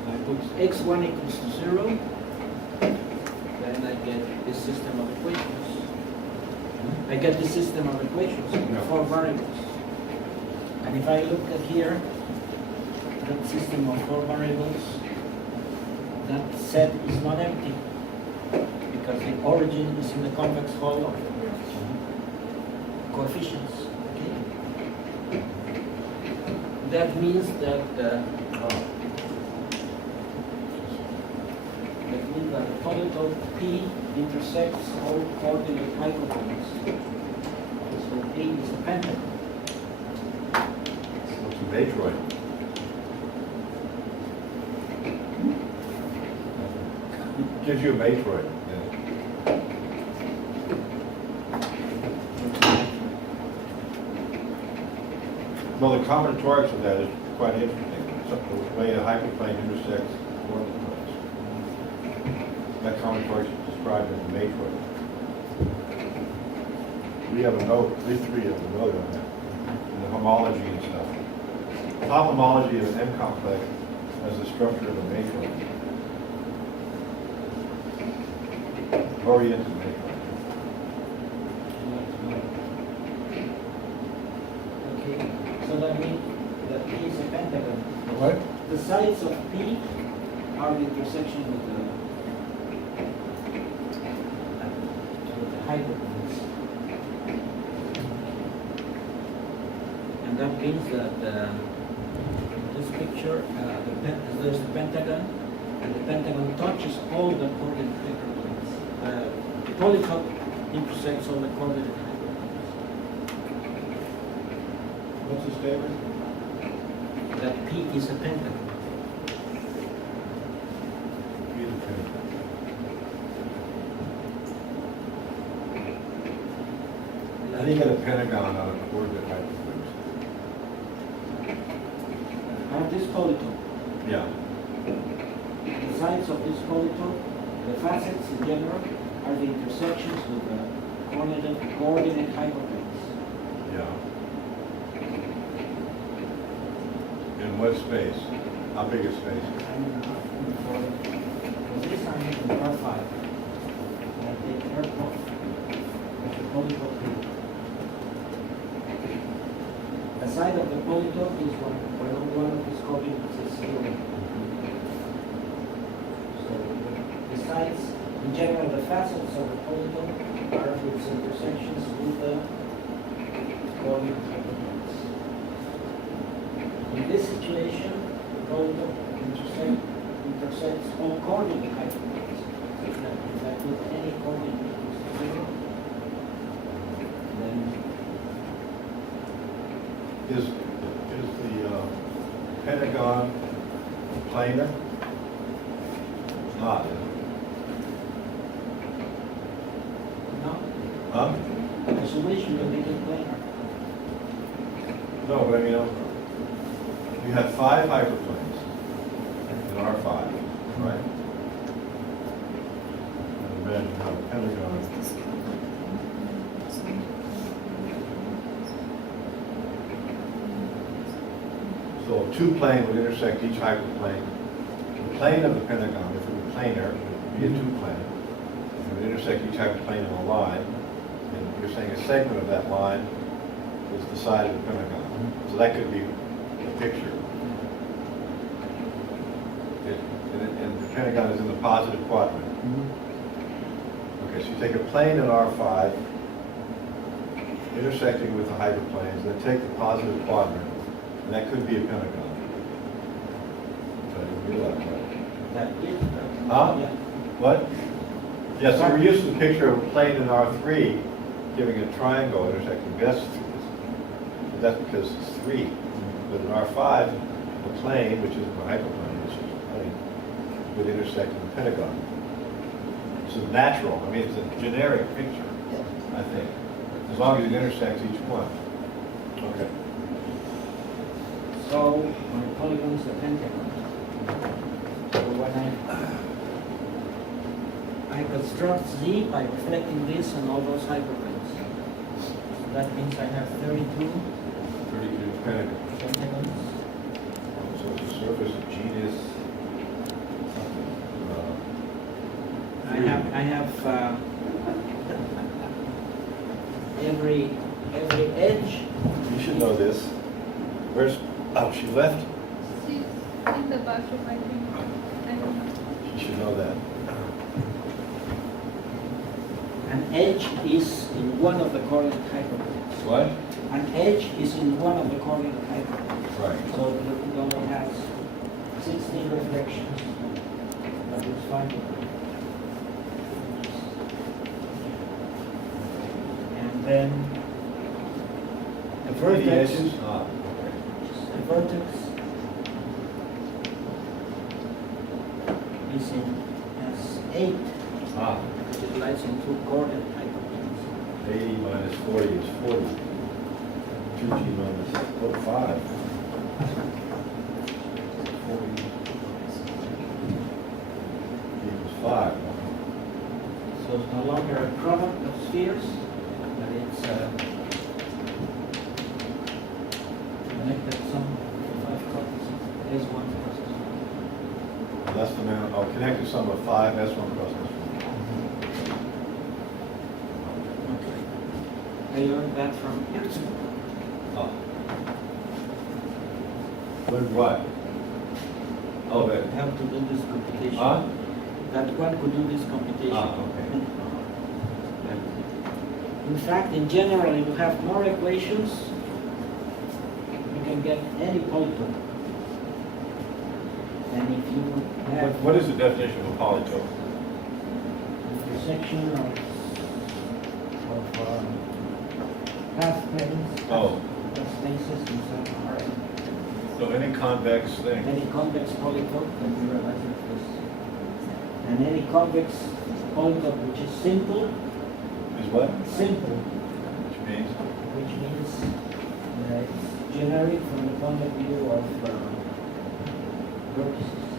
I put x1 equals to 0, then I get this system of equations. I get the system of equations Yeah. with 4 variables. And if I look at here, that system of 4 variables, that set is not empty because the origin is in the convex hull of coefficients. Okay? That means that the polytope P intersects all coordinate hyperplanes. So P is a pentagon. What's a matroid? Gives you a matroid. Yeah. Well, the combinatorics of that is quite interesting. So the way a hyperplane intersects coordinate planes. That combinatorics is described as a matroid. We have a note, we 3 have a note on that. And the homology and stuff. Top homology of an M complex has the structure of a matroid. Oriented matroid. sides of P are the intersection with the hyperpoints. And that means that in this picture, there's the pentagon, and the pentagon touches all the coordinate hyperplanes. The polytope intersects all the coordinate hyperplanes. What's the statement? That P is a pentagon. Read the pentagon. How do you get a pentagon on a coordinate hyperplanes? I have this polytope. Yeah. The sides of this polytope, the facets in general, are the intersections with the coordinate hyperplanes. Yeah. In what space? How big a space? For this I'm in R5. And I take R4 of the polytope P. The side of the polytope is one of these coordinates is 0. So the sides, in general, the facets of the polytope are its intersections with the coordinate hyperplanes. In this situation, the polytope intersects all coordinate hyperplanes. So if I put any coordinate equals to 0, then Is the pentagon planar? It's not, is it? no, Huh? the solution will make it planar. No, but I mean, you have 5 hyperplanes in R5, right? And imagine how the pentagon. So a 2-plane would intersect each hyperplane. The plane of the pentagon, if it were planar, would be a 2-plane. It would intersect each hyperplane in a line. And you're saying a segment of that line is the side of the pentagon. So that could be a picture. And the pentagon is in the positive quadrant. Okay, so you take a plane in R5, intersecting with the hyperplanes, then take the positive quadrant, and that could be a pentagon. So I didn't realize that. That is. Huh? Yeah. What? Yes, so we're used to the picture of a plane in R3 giving a triangle intersecting. That's because it's 3. But in R5, the plane, which is the hyperplane, which is a plane, would intersect in the pentagon. It's natural. I mean, it's a generic picture, I think, as long as it intersects each one. Okay. So my polygon is the pentagon. So when I construct Z by reflecting this on all those hyperplanes. So that means I have 32 32 pentagon. pentagons. So it's a surface of genus. I have every edge. You should know this. Where's, oh, she left? She's in the bathroom, I think. I don't know. You should know that. An edge is in one of the coordinate hyperplanes. What? An edge is in one of the coordinate hyperplanes. Right. So it only has 16 reflections. That is fine. And then the Any vertex, edges? Ah, the vertex is in S8. Ah, It lies in 2 coordinate hyperplanes. 80 minus 40 is 40. 2G minus 5. 40 equals 5. So it's no longer a product of spheres, but it's connected some 5 copies of S1 plus S1. That's the man, oh, connected sum of 5 S1 plus S1. Okay. I learned that from Emerson. Oh. Learned what? Oh, that, Have to do this computation. huh? That one could do this computation. Ah, okay. In fact, in general, if you have more equations, you can get any polytope. And if you have What is the definition of a polytope? intersection of path planes, Oh. spaces, and so on, So any convex thing. any convex polytope can be realized like this. And any convex polytope which is simple, Is what? simple, Which means? which means it's generic from the point of view of vertices.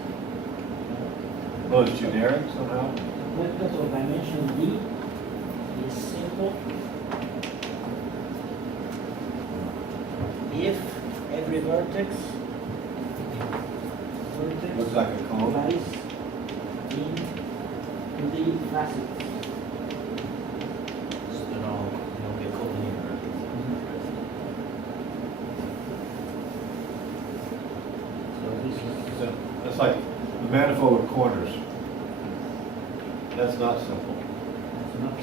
Oh, it's generic somehow? Method of dimension D is simple if every vertex Looks like a cone. lies in the facets. So they're all, get collinear. So this is So that's like the manifold with corners. That's not simple.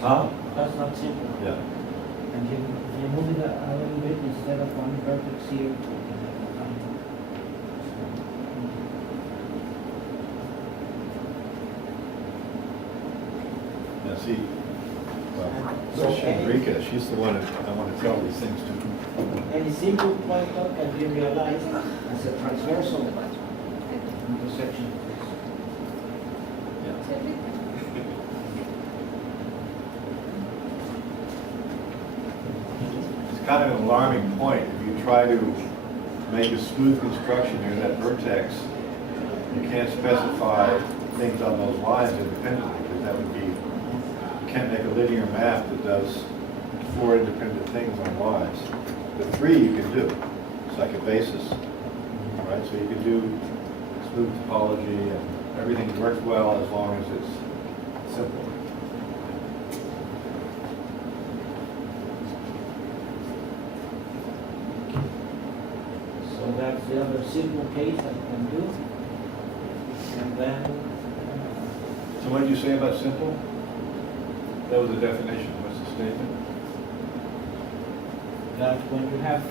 Huh? that's not simple. Yeah. And you move it a little bit instead of one vertex here. You can have a line. Now see, So Enrica, she's the one that I want to tell these things to. any simple polytope can be realized as a transversal intersection of this. It's kind of an alarming point. If you try to make a smooth construction near that vertex, you can't specify things on those lines independently, because that would be, you can't make a linear map that does 4 independent things on lines. The 3 you can do. It's like a basis, right? So you can do smooth topology and everything works well as long as it's simple. So that's the other simple case that you can do. And then, So what did you say about simple? That was the definition. What's the statement? that when you have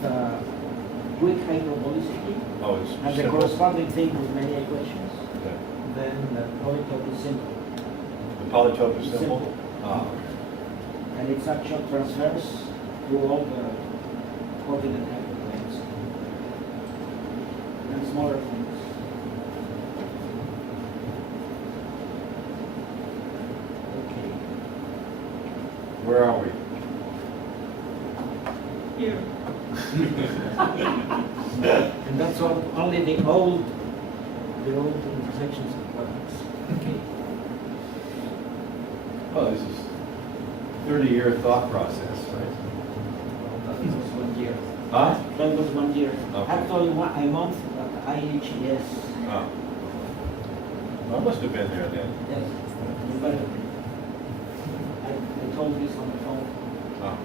quick hyperbolicity Oh, it's and the simple. corresponding thing with many equations, Okay. then the polytope is simple. The polytope is simple? Simple. Ah, okay. And it's actually transverse through all the coordinate hyperplanes and smaller things. Okay. Where are we? Here. And that's all, only the old intersections of quadrics. Okay. Oh, this is 30-year thought process, right? That was 1 year. Huh? That was 1 year. Okay. Actually, a month at IHES. Ah. Well, I must have been there then. Yes. But I told this on the phone. Ah.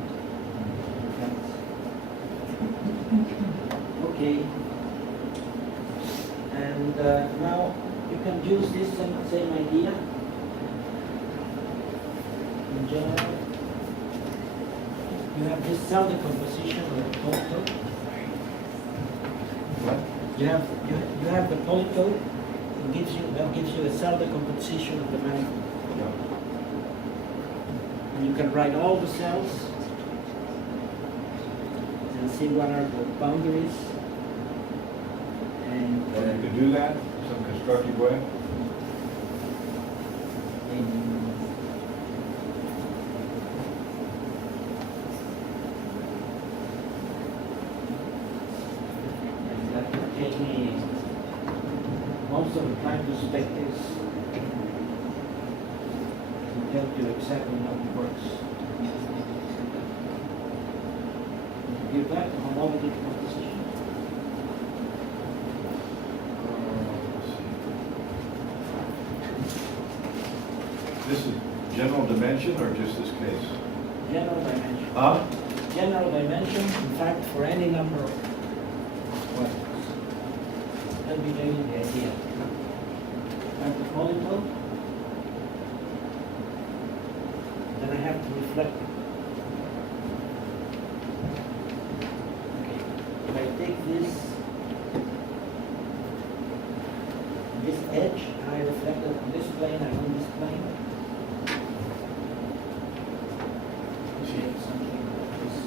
Okay. And now you can use this same idea in general. You have this cell decomposition of the polytope. What? You have the polytope. That gives you a cell decomposition of the manifold. And you can write all the cells and see what are the boundaries. And Well, you can do that in some constructive way? and that will take me most of the time to spec this to tell you exactly how it works. Give that a homology composition. This is general dimension or just this case? General dimension. Huh? General dimension, in fact, for any number of quadrants. That'll be maybe the idea. have the polytope. Then I have to reflect it. Okay. If I take this edge and I reflect it on this plane and on this plane, I get something like this.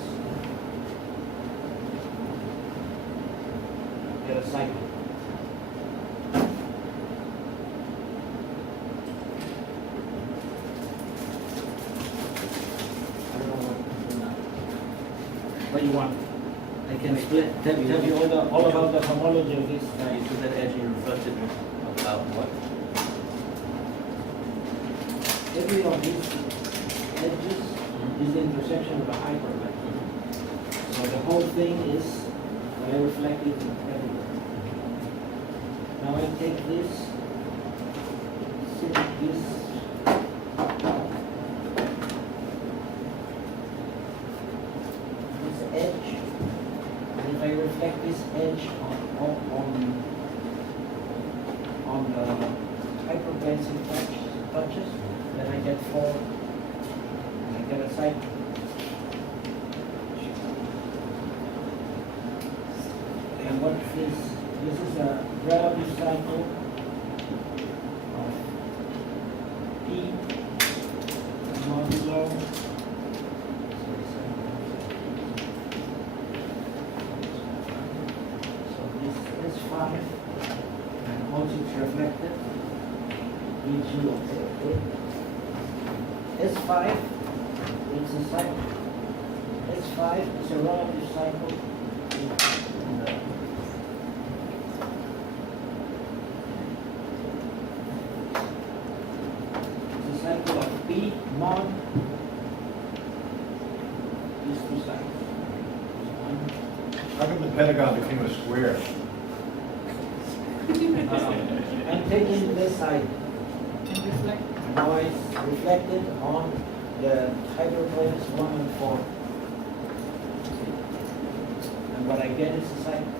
Get a cycle. I don't know what to do now. What do you want? I can explain, tell you all about the homology of this. You took that edge and you reflected about what? Every of these edges is the intersection of a hyperplane. So the whole thing is I reflect it everywhere. Now I take this edge, and if I reflect this edge on the hyperplanes it touches, then I get four, and I get a cycle. And what this is a relative cycle of P modulo. So this is 5, and once it's reflected, gives you S5, it's a cycle. S5 is a relative cycle in the it's a cycle of P mod these two cycles. How come the pentagon became a square? I'm taking this side. And reflect. Now it's reflected on the hyperplanes 1 and 4. And what I get is a cycle.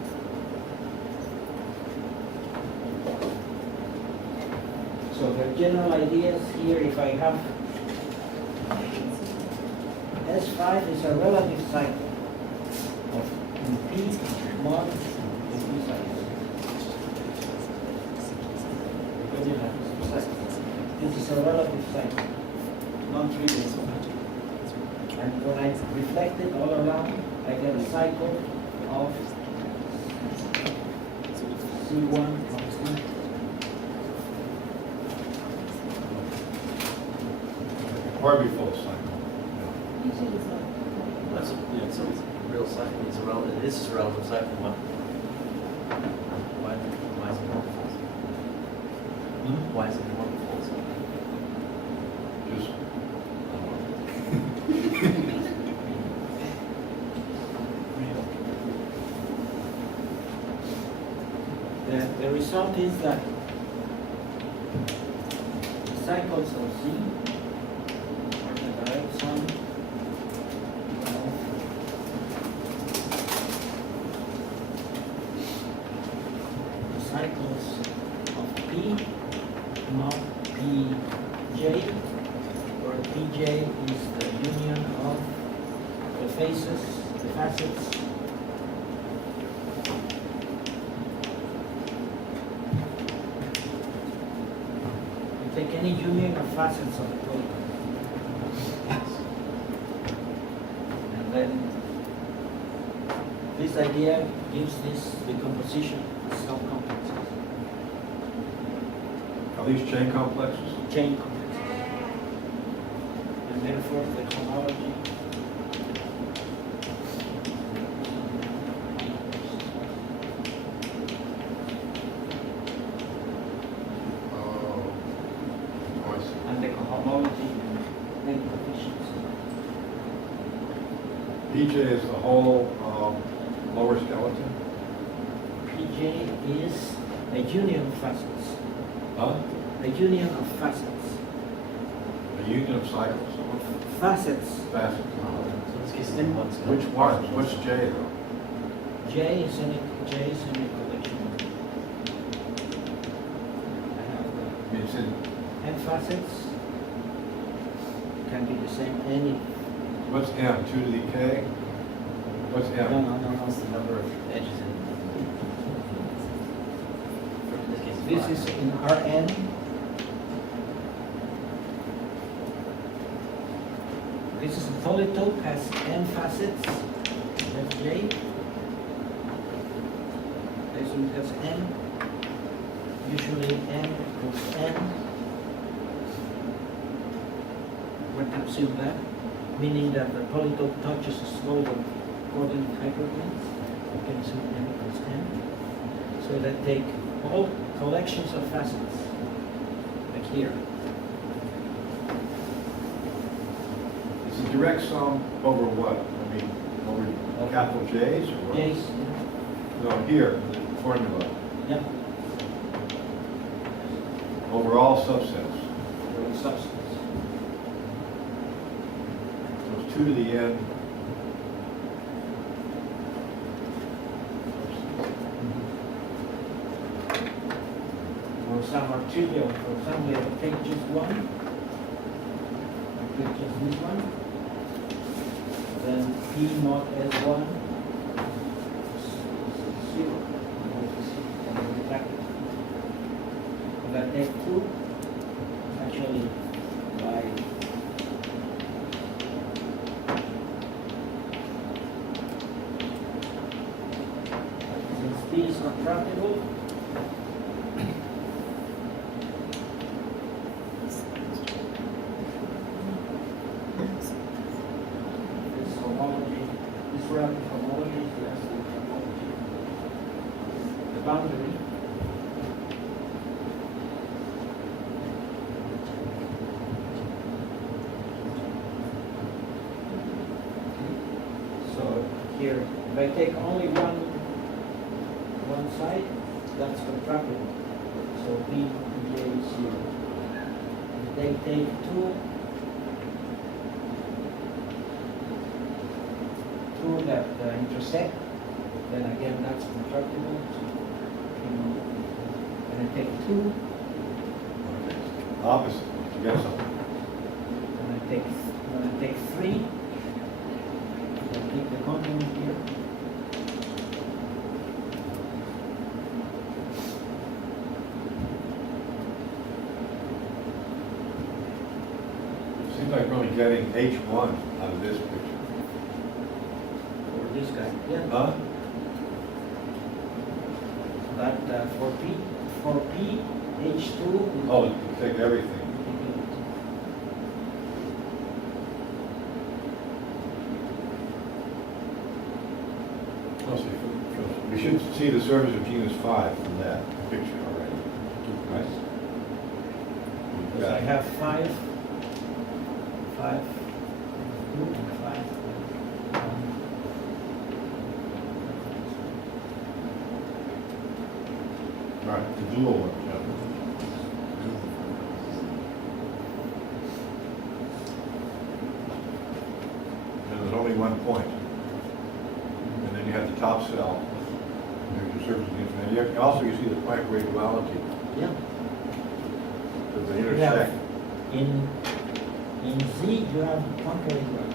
So the general idea is here, if I have S5 is a relative cycle of P mod the two sides. Because you have two sides. This is a relative cycle, not trivial. And when I reflect it all around, I get a cycle of C1 constant. Barbie-fold cycle. That's it's a real cycle. It's a relative. This is a relative cycle. Why is it multiples? Why is it multiples? Just, The result is that the cycles of Z are the direct sum of the cycles of P mod Pj, where Pj is the union of the faces, the facets. Take any union of facets of the plane. And then this idea gives this decomposition of self-complexes. are these chain complexes? Chain complexes. And therefore the homology and the cohomology and coefficients. PJ is the whole lower skeleton? Pj is a union of facets. Huh? A union of facets. A union of cycles? Facets. Facets. So in this case, it's one skeleton. Which one? What's J though? J is an equation. I have You It's in, n facets can be the same any. what's M, 2 to the K? What's No, M? no, no, no. What's the number of edges in this case? This five. is in Rn. This is a polytope, has n facets. That's J. This one has n. Usually n equals n. What assume that? Meaning that the polytope touches a small coordinate hyperplanes. You can assume n equals n. So that take all collections of facets, like here. It's a direct sum over what? I mean, over capital J's or what? Yes. No, here, the formula. Yeah. Over all subsets. For the substance. So it's 2 to the N. Or some are trivial. For example, I take just one. I take just this one. Then P naught S1 is 0. If I take 2, actually by since P is contractible, this homology, this relative homology is less than homology. The boundary so here, if I take only one side, that's contractible. So B and J is 0. If they take two that intersect, then again that's contractible. So, and I take 2, Opposite, you get something. and I take 3, I keep the complement here. Seems like we're only getting H1 out of this picture. For this guy, yeah. Huh? But for P, H2. Oh, you take everything. Oh, so we should see the surface of genus 5 from that picture already. Right? Because I have 5, 5, 2, and 5. Right, the dual one, and there's only one point. And then you have the top cell. There's your surface of genus. And also you see the Poincare duality. Yeah. So they You have, intersect. in Z, you have Poincare duality.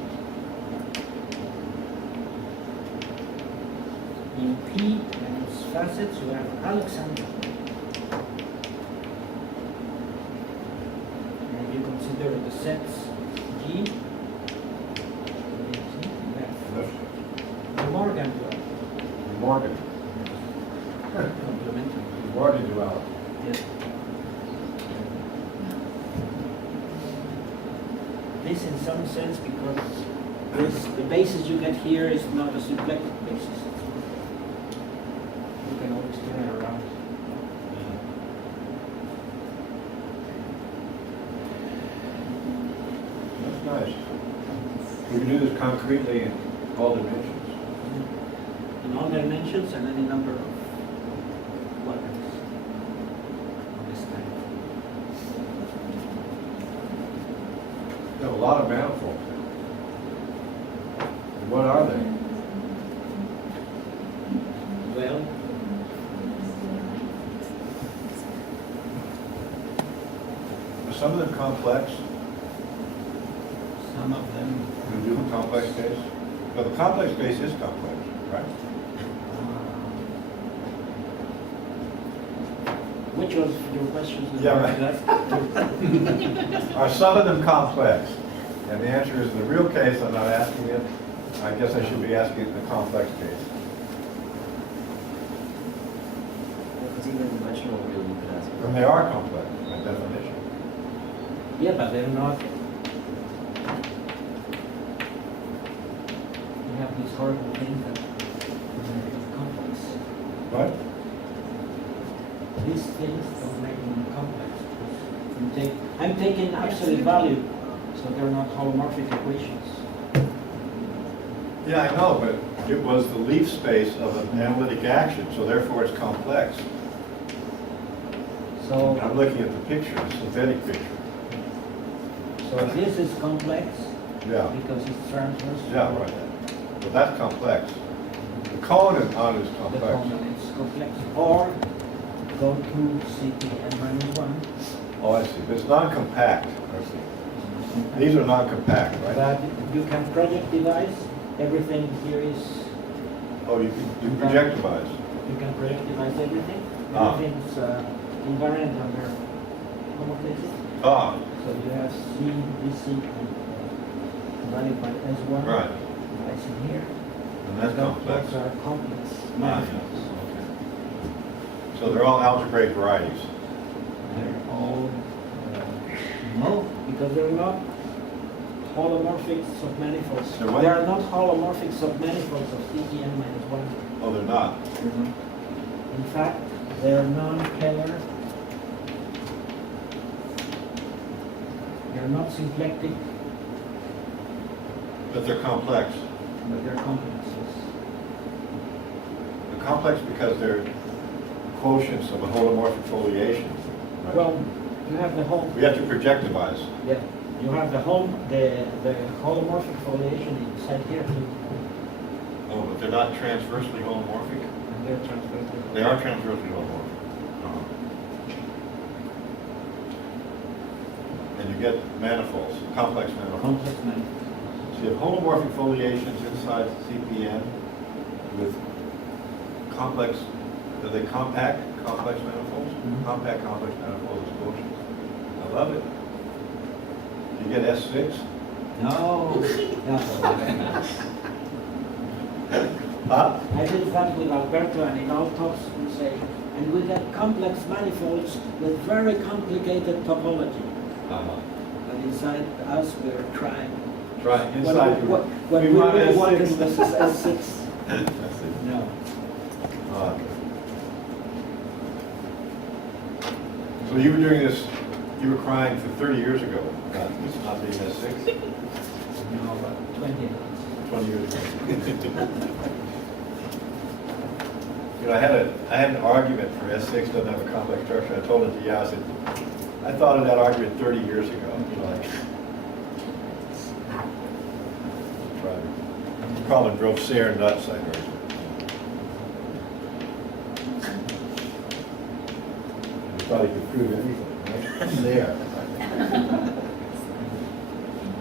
In P and its facets, you have Alexander. And if you consider the sets G, Left. the Morgan duality. Morgan. Complementary. Morgan duality. Yes. This in some sense because the basis you get here is not a symplectic basis. You can always turn it around. That's nice. We can do this concretely in all dimensions. In all dimensions and any number of quadrants of this type. You have a lot of manifolds. What are they? Well, some of them complex? Some of them. You do the complex case? Well, the complex case is complex, right? Which was your questions? Yeah, right. Are some of them complex? And the answer is, in the real case, I'm not asking it. I guess I should be asking it in the complex case. Because even dimensional real, you could ask. And they are complex, by definition. Yeah, but they're not. You have these horrible things that are complex. What? These things don't make them complex. I'm taking absolute value, so they're not holomorphic equations. Yeah, I know, but it was the leaf space of an analytic action, so therefore it's complex. So, I'm looking at the picture, the synthetic picture. so this is complex Yeah, because it's transverse. yeah, right. But that's complex. The cone on it is The complex. component is complex. Or go to CPN-1. Oh, I see. But it's non-compact. I see. These are non-compact, right? But you can projectivize. Everything here is, Oh, you projectivize. you can projectivize everything. Ah. Everything's invariant under homoplaces. Ah, So you have C, BC, and divided by S1. right. Lies in here. And that's complex. Those are complex Ah, yes. manifolds. Okay. So they're all algebraic varieties. They're all, no, because they're not holomorphic submanifolds. They're what? They are not holomorphic submanifolds of CPN-1. Oh, they're not. In fact, they're non-Keller. They're not symplectic, But they're complex. but they're complexes. They're complex because they're quotients of a holomorphic foliation. Right? Well, you have the whole, We have to projectivize. yeah, you have the holomorphic foliation inside here too. Oh, but they're not transversely holomorphic? And they're transversely. They are transversely holomorphic. And you get manifolds, complex manifolds. Complex manifolds. So you have holomorphic foliations inside CPN with complex, are they compact complex manifolds? Mhm. Compact complex manifolds as quotients. I love it. You get S6? No. Huh? I did that with Alberto, and in all talks we say, and we get complex manifolds with very complicated topology. But inside us, we're trying. Right, What inside you. we really want is S6. this is S6. That's it. No. Okay. So you were doing this, you were crying for 30 years ago about this not being S6? No, but 20 minutes. 20 years ago. You know, I had an argument for S6 doesn't have a complex structure. I told it to Yao, I said, I thought of that argument 30 years ago. You know, like, probably drove Sayre nuts, I heard. He thought he could prove anything, right? Sayre.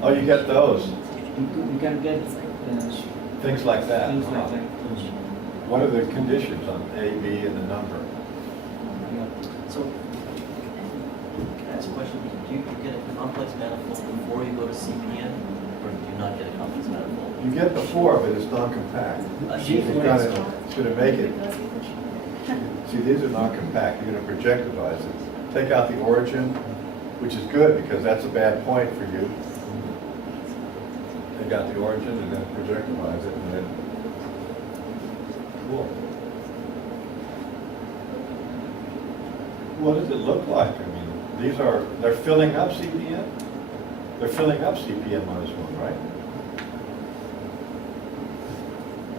Oh, you get those, You can get things like that. things like that. What are the conditions on A, B, and the number? Yeah. So, can I ask a question? Do you get a complex manifold before you go to CPN, or do you not get a complex manifold? You get the 4, but it's non-compact. She's You've got to, it's going to make it. See, these are non-compact. You're going to projectivize it. Take out the origin, which is good because that's a bad point for you. Take out the origin and then projectivize it, and then cool. What does it look like? I mean, they're filling up CPN? They're filling up CPN minus 1, right?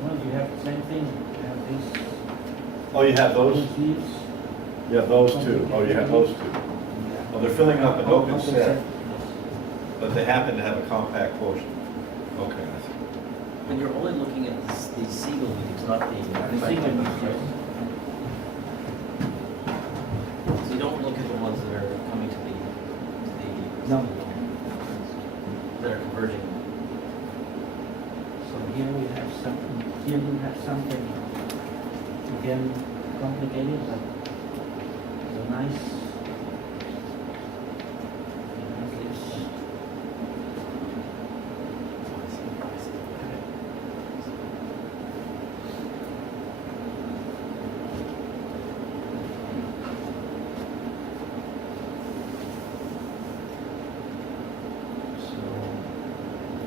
Well, you have the same thing. You have these. Oh, you have those? These. You have those two. Oh, you have those two. Well, they're filling up an open set, but they happen to have a compact quotient. Okay, I see. But you're only looking at the Siegel leaves, not the Siegel leaves, leaves, right? So you don't look at the ones that are coming to the No. that are converging. So here we have something again complicated, but it's a nice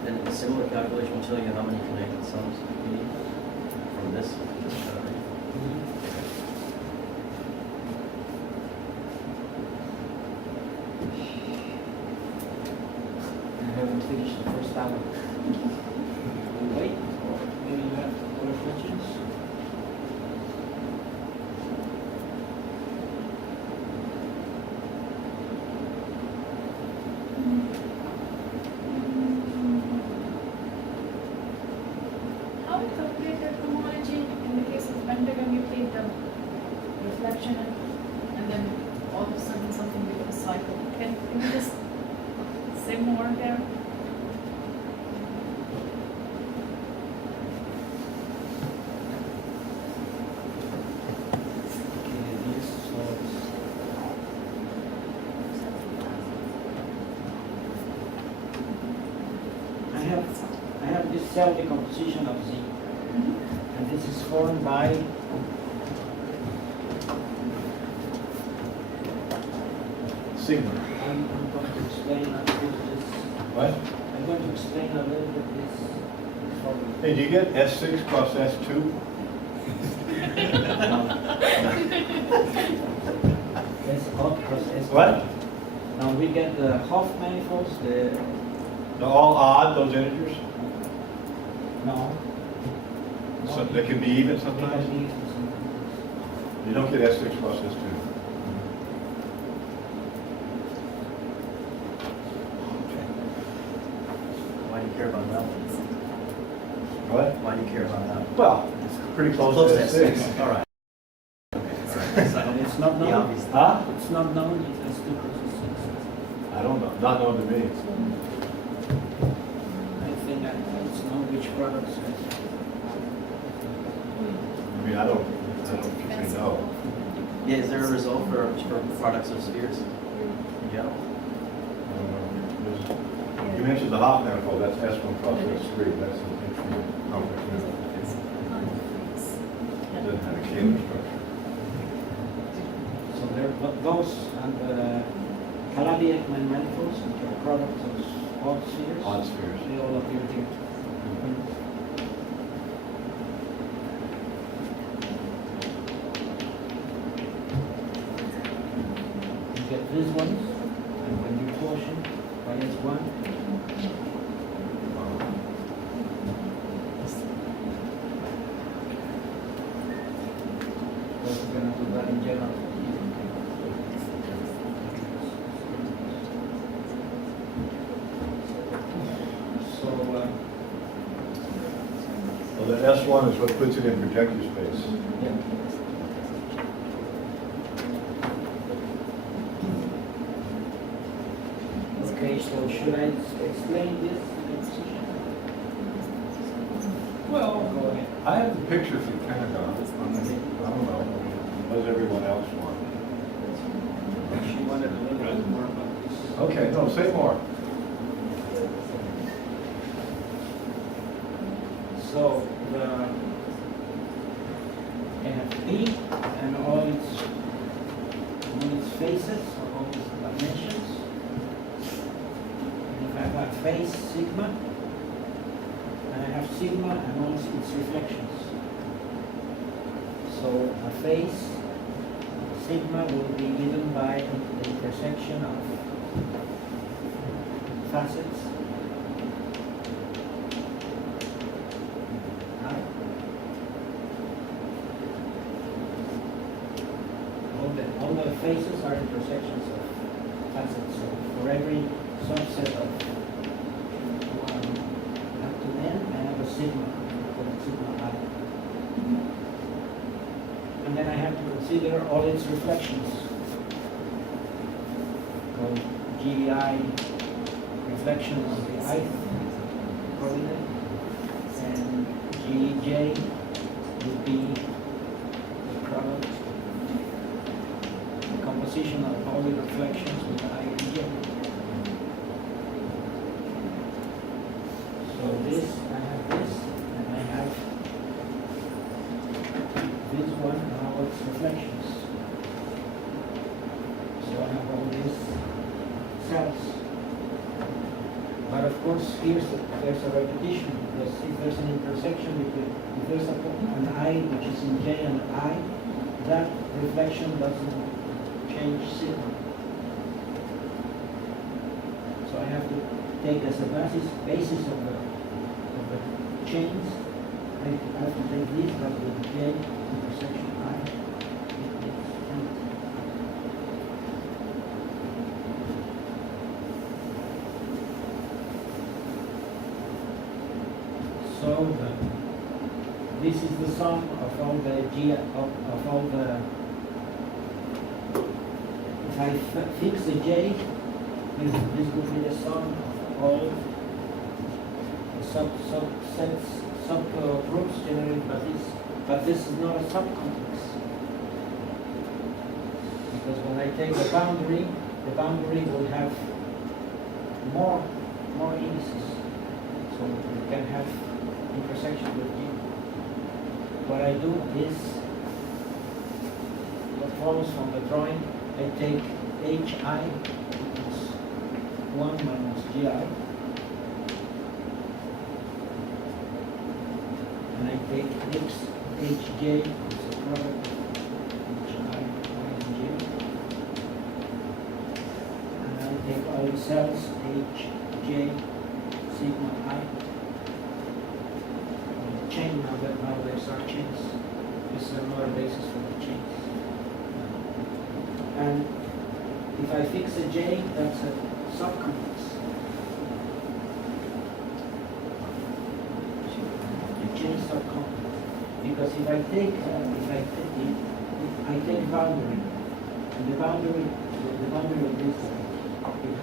Then a similar calculation will tell you how many connected sums you need from this. I haven't finished the first hour. We'll wait, or maybe you have other questions? How we calculate the homology in the case of pentagon, you take the reflection and then all of a sudden something becomes a cycle. Can you just say more there? Okay, this was I have this cell decomposition of Z, and this is formed by Sigma. I'm going to explain a little bit this. What? I'm going to explain a little bit this formula. Hey, do you get S6 cross S2? S odd plus S. What? Now we get the Hoff manifolds, the They're all odd, those integers? no. So they can be even They can sometimes? be sometimes. You don't get S6 cross S2. Why do you care about that one? What? Why do you care about that one? Well, it's pretty close Close to to S6. S6. All right. Okay, all right. So, And it's not the known. obvious. Huh? It's not known. It's S2 plus S6. I don't know, not known to me. I think that it's known which products. I mean, I don't particularly know. Yeah, is there a result for products of spheres? Yeah. I don't know. You mentioned the Hoff manifold, that's S1 cross S3, that's an infinite complex manifold. It doesn't have a scalar structure. So there are those and the collaborators manifolds, which are products of odd spheres. Odd spheres. They all appear here. You get these ones, and when you quotient by S1, we're going to do that in general. So, Well, the S1 is what puts it in projector space. yeah. Okay, so should I explain this exposition? Well, Go ahead. I have the picture from Pentagon. I don't know, what does everyone else want? She wanted a little bit more about this. Okay, no, say more. So the NFP and all its faces, or all its dimensions. And if I have a face sigma, and I have sigma and all its reflections. So a face sigma will be given by the intersection of facets. Right? All the faces are intersections of facets. So for every subset of 1 up to n, I have a sigma, called sigma I. And then I have to consider all its reflections. So GVI reflection on the ith coordinate, and Gj would be the product, the composition of all the reflections with I and j. So this, I have this, and I have this one and all its reflections. So I have all these cells. But of course, there's a repetition, because if there's an intersection between, if there's an I which is in J and I, that reflection doesn't change sigma. So I have to take as a basis of the chains, I have to take this, that with J intersection I. So this is the sum of all the G of all the. If I fix a J, this would be the sum of all subgroups generated by this. But this is not a subcomplex, because when I take the boundary will have more indices, so you can have intersection with G. What I do is, what follows from the drawing, I take HI equals 1 minus GI, and I take HJ as a product of HI, and J, and I take all the cells HJ sigma I. Chain now there's our chains. This is another basis for the chains. And if I fix a J, that's a subcomplex. The chain subcomplex. Because if I take boundary, and the boundary of this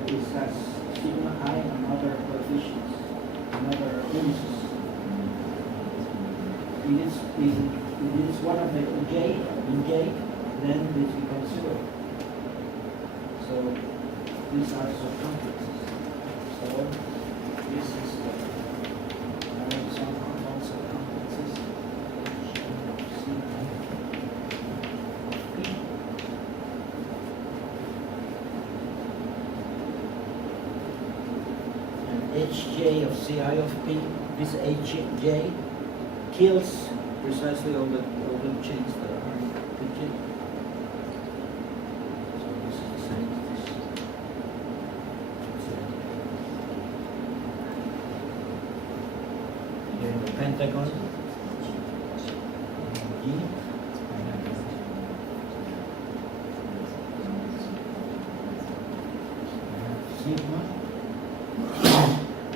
it has sigma I and other coefficients, and other indices. If it is one of the J, then this becomes 0. So these are subcomplexes. So this is some non-subcomplexes. And Hj of Ci of P, this Hj kills precisely all the chains that are in J. So this is the same as this. Here in the pentagon, G, I have sigma,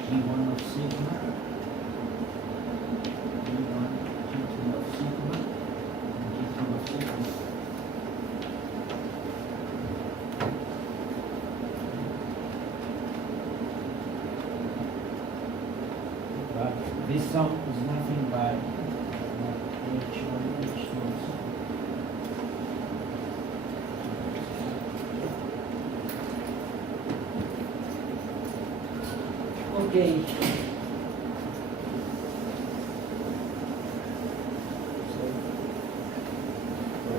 G1 of sigma. This sum is nothing but H1, H2. Okay.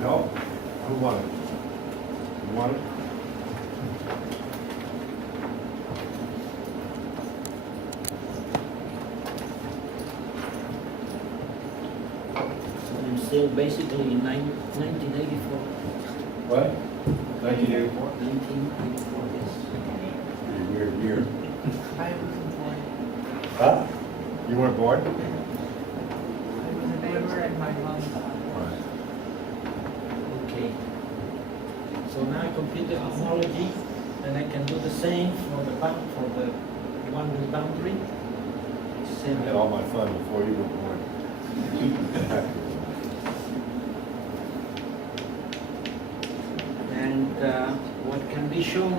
Help? Who won it? You won it? Still basically in 1984. What? 1984? 1984, yes. Pretty weird year. I wasn't born. Huh? You weren't born? I was never in my mom's house. Right. Okay. So now I complete the homology, and I can do the same for the one with boundary. I had all my fun before you were born. And what can be shown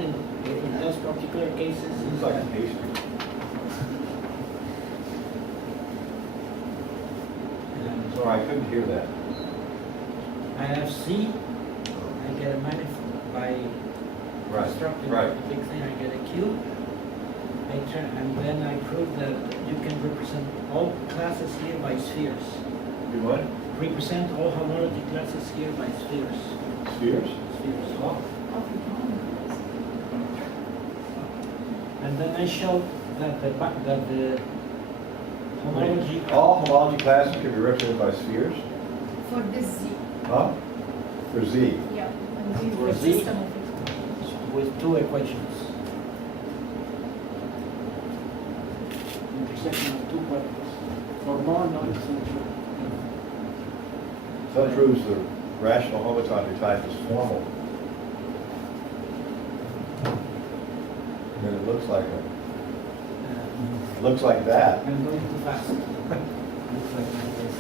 In those particular cases, It's like a pastry. Sorry, I couldn't hear that. I have C, I get a manifold by Right, constructing right. a big thing, I get a Q. And then I prove that you can represent all classes here by spheres. You what? Represent all homology classes here by spheres. Spheres? Spheres. Oh. And then I show that the homology. All homology classes can be represented by spheres? For this Z, Huh? For Z. yeah, and Z For is Z? the system of it. With two equations. Intersection of two quadrics. For more non-symmetric. That proves the rational homotopy type is formal. And then it looks like looks like that. I'm going too fast. Looks like this.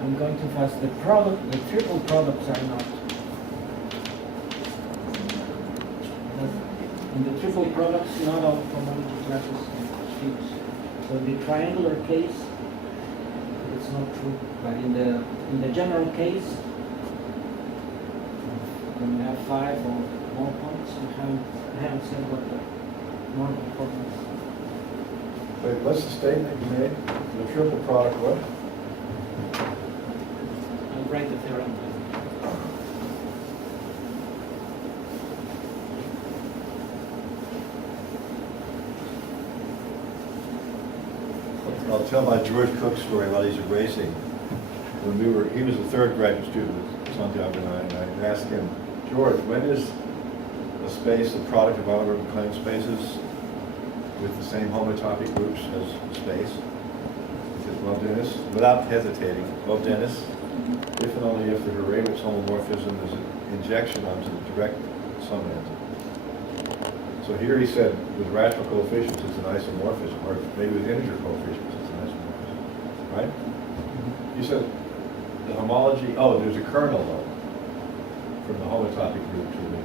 I'm going too fast. The triple products are not. In the triple products, not all homology classes are spheres. So the triangular case, it's not true. But in the general case, when you have 5 or more points, I haven't said what the normal problem is. Wait, what's the statement you made? The triple product what? I'll write the theorem. I'll tell my George Cook story while he's erasing. When he was a third graduate student with Santiago and I asked him, George, when is a space the product of other claim spaces with the same homotopy groups as space? He says, well, Dennis, without hesitating, well, Dennis, if and only if the Hurewicz homomorphism is an injection onto the direct submantle. So here he said, with rational coefficients, it's an isomorphism, or maybe with integer coefficients, it's an isomorphism, right? You said the homology, oh, there's a kernel, though, from the homotopy group to the,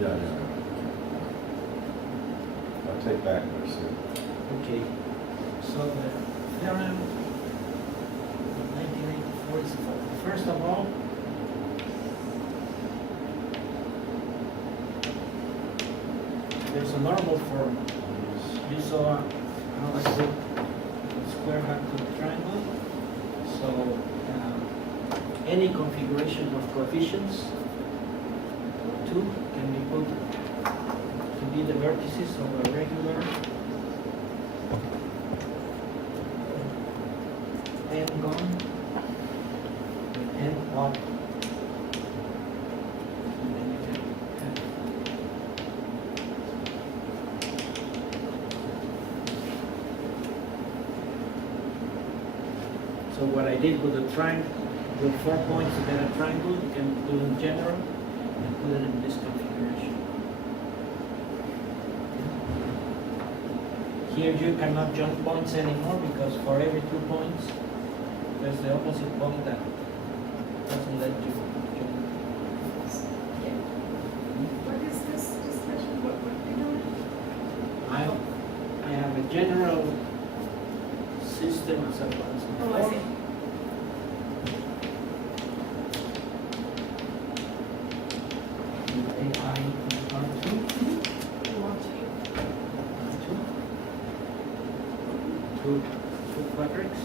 yeah. I'll take back what I said. Okay, so the theorem of 1984 is, first of all, there's a normal form. You saw how I put the square back to the triangle. So any configuration of coefficients, 2 can be put to be the vertices of a regular n gone with n odd. And then you can have so what I did with the triangle, with 4 points to get a triangle, you can do in general and put it in this configuration. Here you cannot jump points anymore because for every 2 points, there's the opposite point that doesn't let you jump. What is this discussion, what we doing? I have a general system as a Oh, I see. AI R2. You want to? Two quadrics,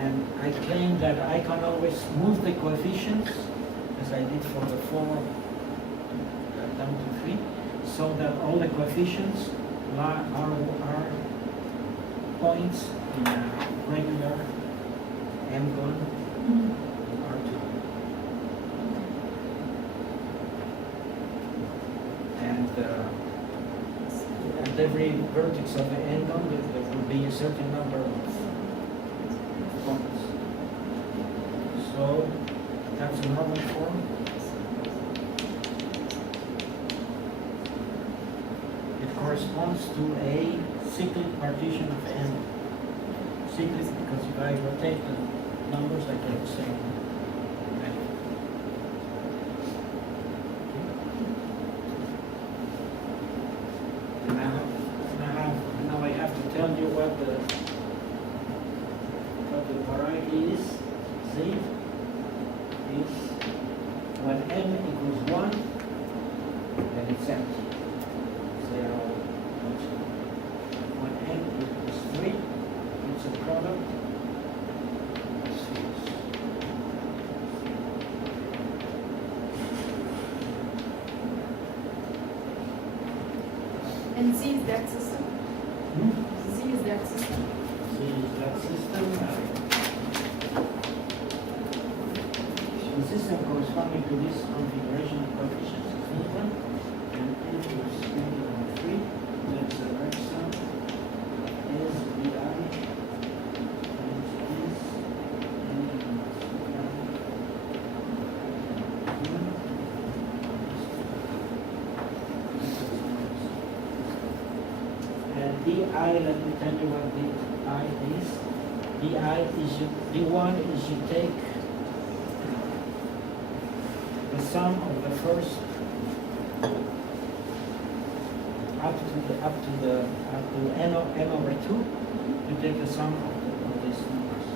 and I claim that I can always move the coefficients as I did for the 4 down to 3, so that all the coefficients are points in a regular M1 R2. And at every vertex of the n-gon, there will be a certain number of points. So that's a normal form. It corresponds to a cyclic partition of n. Cyclic because if I rotate the numbers, I get the same value. what the variety is, Z, is when n equals 1, then it's empty. 0, when n equals 3, it's a product of spheres. And Z is that system? Hmm? Z is that system? Z is that system. The system corresponding to this configuration of coefficients is this one, and n equals 3, that's the right sum, is bi, and is and di, let me tell you what di is. Di is d1 is you take the sum of the first up to n over 2, you take the sum of these numbers.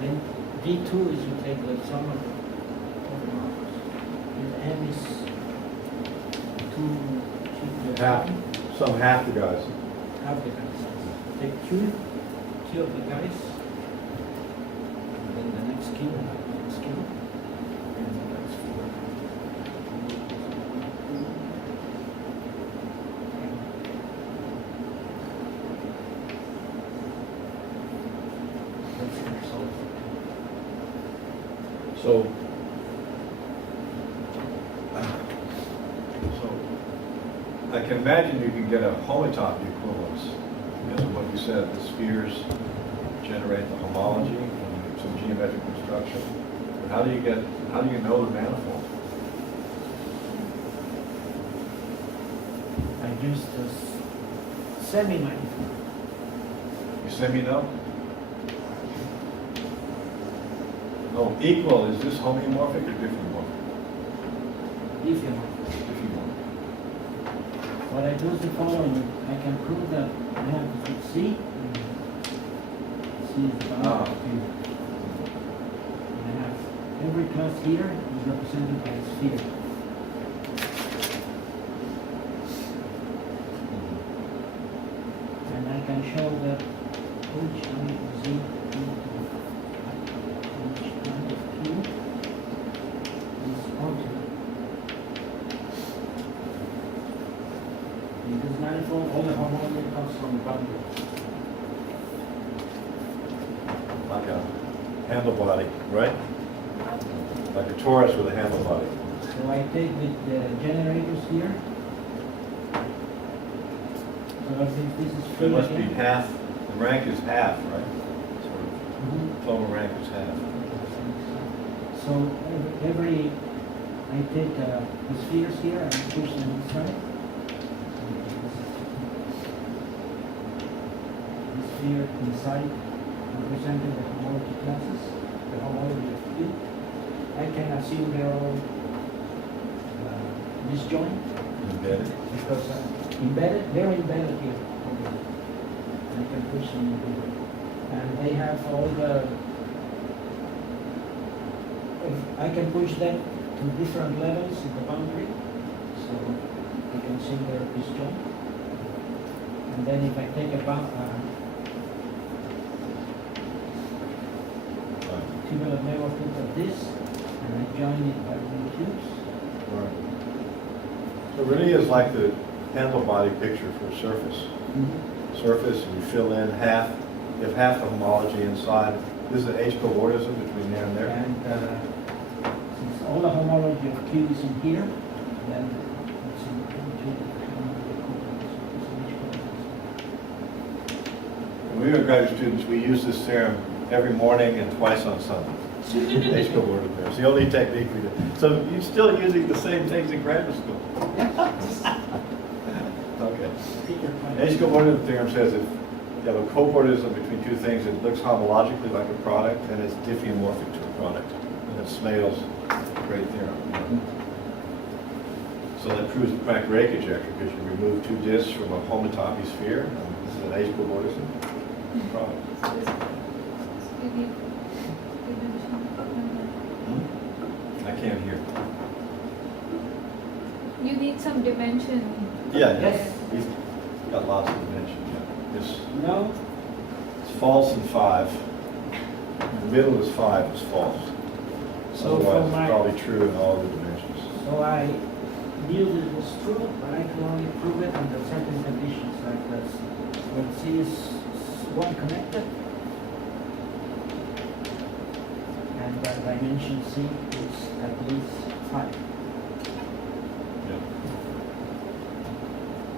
Then d2 is you take the sum of the numbers. And n is 2 Half, some half the guys. half the guys. Take q of the guys, and then the next q, and the next q, and that's 4. That's the result. So I can imagine you can get a homotopic equivalence, because of what you said, the spheres generate the homology and some geometric construction. But how do you know the manifold? I use this semi-manifold. You semi-know? No, equal, is this homeomorphic or diffeomorphic? If you want. Diffeomorphic. What I do is the following. I can prove that I have C. C is the Ah. boundary. And I have every class here is represented by a sphere. And I can show that each line of Z into each line of Q is onto. In this manifold, all the homology comes from the boundary. Like a handle body, right? Like a torus with a handle body. So I take the generators here. So I think this is free It must be again. half, the rank is half, right? Sort of, Mhm. total rank is half. So every I take the spheres here and push them inside. The sphere inside representing the homology classes, the homology of Q. I can assume they're all disjoint Embedded. because they're embedded here. I can push them in here. And they have all the, I can push them to different levels in the boundary, so I can see they're disjoint. And then if I take a equivalent neighborhood of this, and I join it by one cubes, Right. So it really is like the handle body picture for a surface. Surface, and you fill in half, you have half the homology inside. This is the H coordism between there and there. and since all the homology of Q is in here, then it's in When we were graduate students, we used this theorem every morning and twice on Sunday. H coordinate theorem. It's the only technique we did. So you're still using the same things in graduate school. Okay. H coordinate theorem says if you have a coordinate between two things, it looks homologically like a product, and it's diffeomorphic to a product. And it's Smail's great theorem. So that proves the quadratic conjecture because you remove two disks from a homotopy sphere. This is an H-Coordinate problem. I can't hear. You need some dimension. Yeah, Yes. He's got lots of dimensions, yeah. No, It's false in 5. The middle is 5 is false. So Otherwise, for it's my- probably true in all the dimensions. so I knew that it was true, but I can only prove it under certain conditions like this. When C is one connected, and the dimension C is at least 5. Yeah.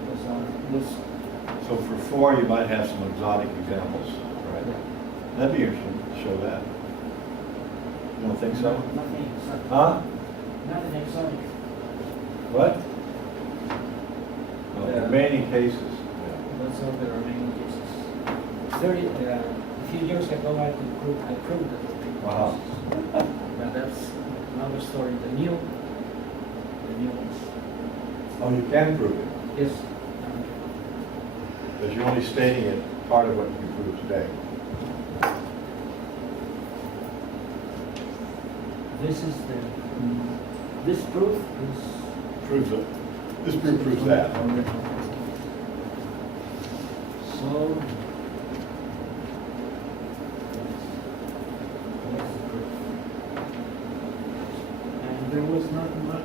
Those are this. So for 4, you might have some exotic examples, right? That'd be interesting to show that. You don't think so? Nothing exotic. Huh? Nothing exotic. What? Well, Yeah. remaining cases. Those are the remaining cases. A few years ago, I proved that. Wow. But that's another story. The new ones. Oh, you can prove it, Yes. but you're only stating it part of what you proved today. This is this proof is. Proves it. This proof proves that. So. And there was not much.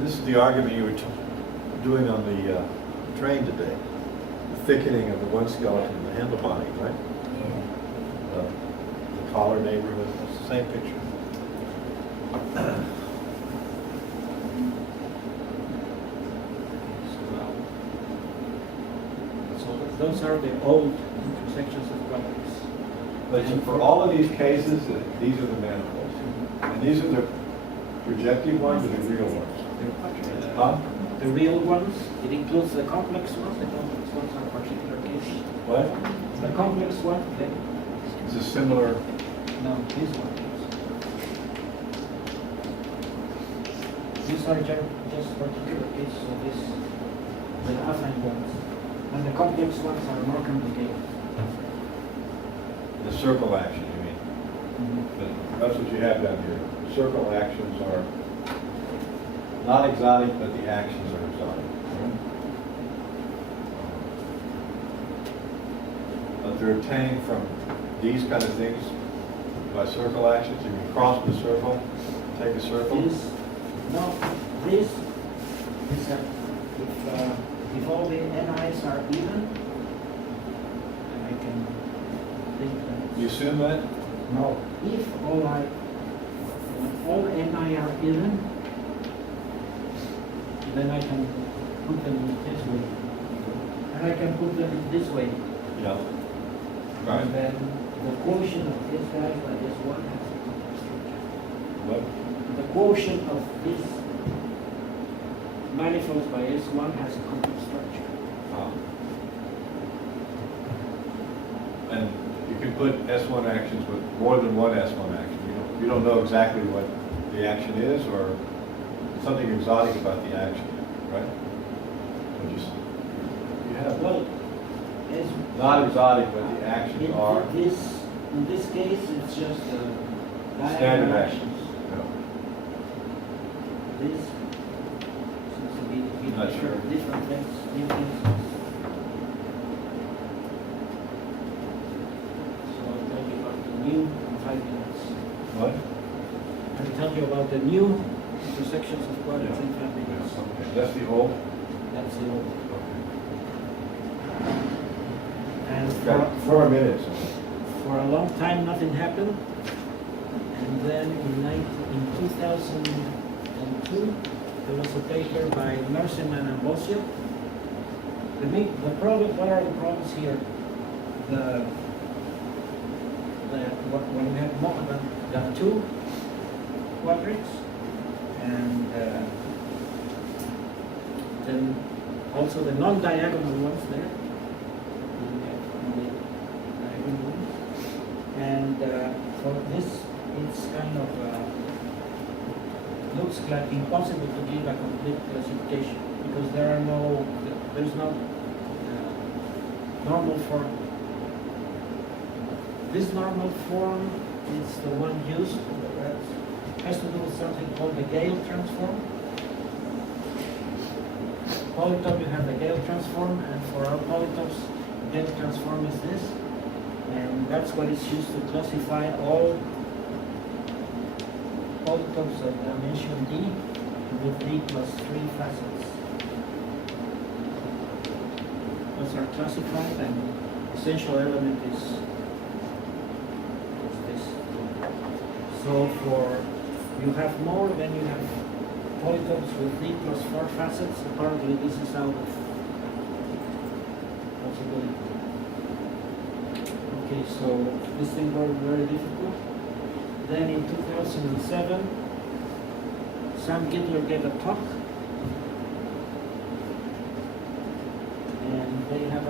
This is the argument you were doing on the train today. The thickening of the one skeleton in the handle body, right? The collar neighborhood, that's the same picture. So those are the old intersections of quadrics. But for all of these cases, these are the manifolds. And these are the projective ones or the real ones? Huh? The real ones, it includes the complex ones. The complex ones are particular cases. What? The complex one, It's a similar, no, this one. These are just particular cases of this, the affine ones. And the complex ones are more complicated. the circle action, you mean? But that's what you have down here. Circle actions are not exotic, but the actions are exotic. But they're obtained from these kind of things by circle actions. You can cross the circle, take a circle. This is that if all the ni's are even, then I can think that. You assume that? No, if all ni are even, then I can put them this way. And I can put them this way. Yeah. And then the quotient of this guy by this one has a complex structure. What? The quotient of this manifolds by S1 has a complex structure. And you can put S1 actions with more than one S1 action. You don't know exactly what the action is or something exotic about the action, right? So just, you have Well, as not exotic, but the actions are. in this case, it's just Standard diagonal actions. This seems to be Not sure. different things, new things. So I'll tell you about the new in 5 minutes. What? I'll tell you about the new intersections of quadrics in 5 minutes. Okay. That's the old? That's the old. And Got 4 minutes. for a long time, nothing happened. And then in 2002, there was a paper by Meersseman and Bosio. The problem, what are the problems here? When we have more than 2 quadrics, and then also the non-diagonal ones there. And for this, it's kind of looks like impossible to give a complete classification because there's no normal form. This normal form is the one used that has to do with something called the Gale transform. Polytope you have the Gale transform, and for our polytopes, Gale transform is this, and that's what is used to classify all polytopes of dimension D with D plus 3 facets. Those are classified, and essential element is this. So for you have more, then you have polytopes with D plus 4 facets. Apparently this is out of possibility. Okay, so this thing was very difficult. Then in 2007, Sam Gitler gave a talk, and they have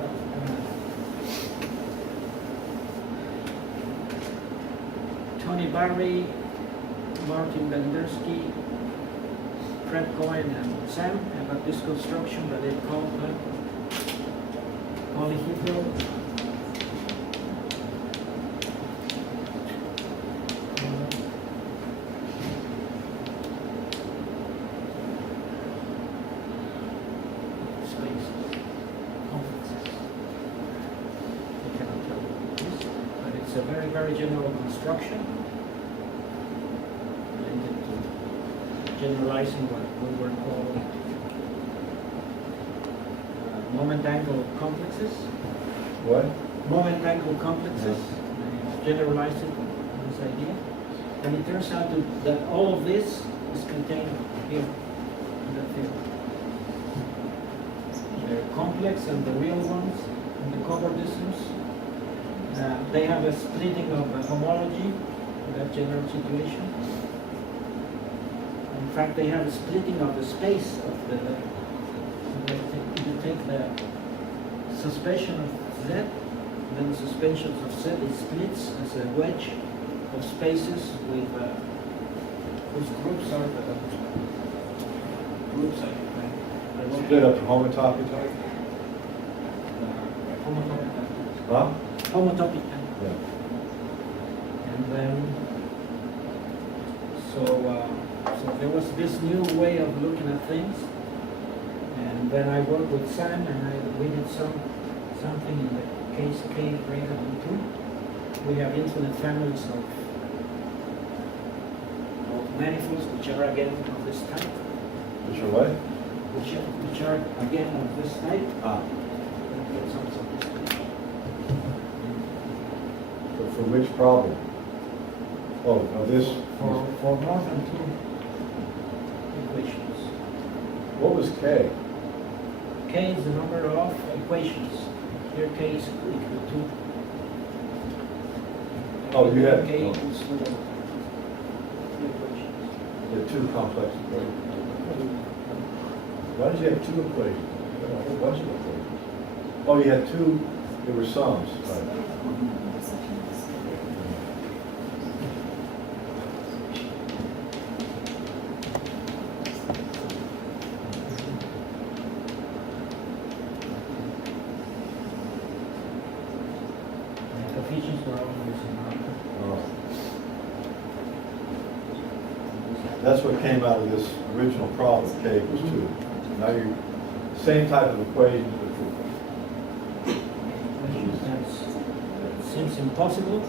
Tony Barry, Martin Bendersky, Fred Cohen, and Sam about this construction that they call polyhedral. It's a very, very general construction related to generalizing what we were called moment angle complexes. What? Moment angle complexes. Generalized it, this idea. And it turns out that all of this is contained here in the field. They're complex and the real ones and the cover distance. They have a splitting of the homology in that general situation. In fact, they have a splitting of the space of the. You take the suspension of Z, then the suspension of Z it splits as a wedge of spaces with whose groups are the groups are Split up to homotopy type? homotopy. Huh? Homotopy. Yeah. And then, so there was this new way of looking at things, and then I worked with Sam, and we did something in the case K greater than 2. We have infinite families of manifolds which are again of this type. Which are what? Which are again of this type. So for which problem? Oh, of this? For more than 2 equations. What was K? K is the number of equations. Here K is equal to 2. Oh, you had, K oh, equals to 2 equations. you had 2 complex equations. Why did you have 2 equations? You had a whole bunch of equations. Oh, you had 2, there were sums, right? Coefficients were always in order. Oh. That's what came out of this original problem, K equals 2. Now you, same type of equations, but Seems impossible.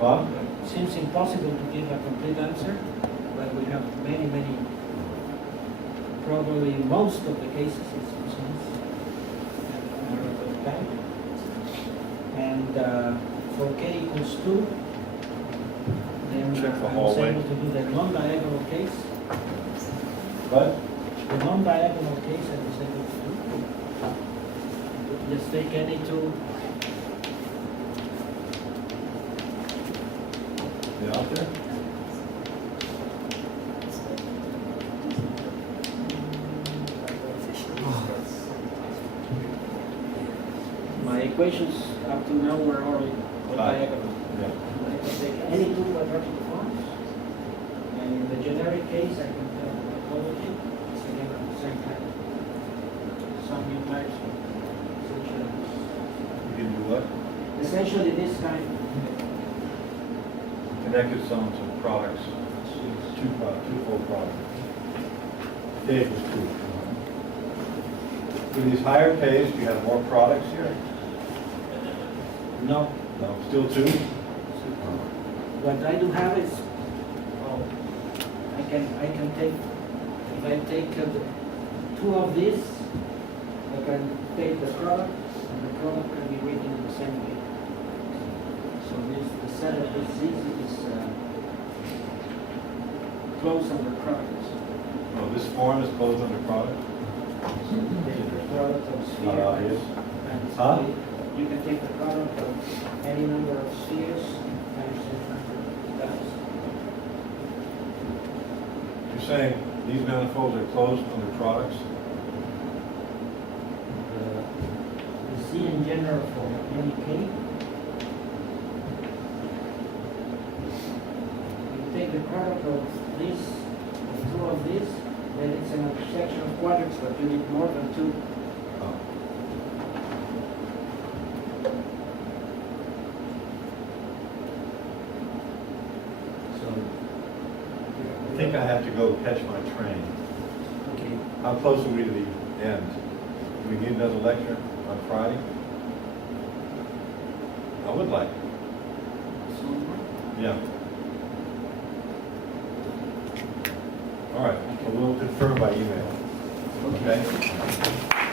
huh? Seems impossible to give a complete answer, but we have many, probably most of the cases it seems are of the type. And for K equals 2, then Check the I was hallway. able to do the non-diagonal case. What? The non-diagonal case I was able to do. Just take any 2. You out there? My equations up to now were all Right. diagonal. Yeah. I can take any 2 quadratic forms, and in the in every case, I can tell the topology, it's again of the same type. Some new types of You can do what? essentially this kind. Connected sums of products, twofold products. Dave was two. For these higher pays, do you have more products here? No. No, still two? What I do have is, well, I can take, if I take two of these, I can take the product, and the product can be written in the same way. So the set of this is closed under products. Oh, this form is closed under product? So you take the product of sphere. Yes. And Huh? you can take the product of any number of spheres times the number of dies. You're saying these manifolds are closed under products? The C in general for any K. You take the product of this, of two of these, then it's an intersection of quadrics, but you need more than two. Oh. So. I think I have to go catch my train. Okay. How close are we to the end? Do we need another lecture on Friday? I would like. Yeah. All right, so we'll confirm by email. Okay?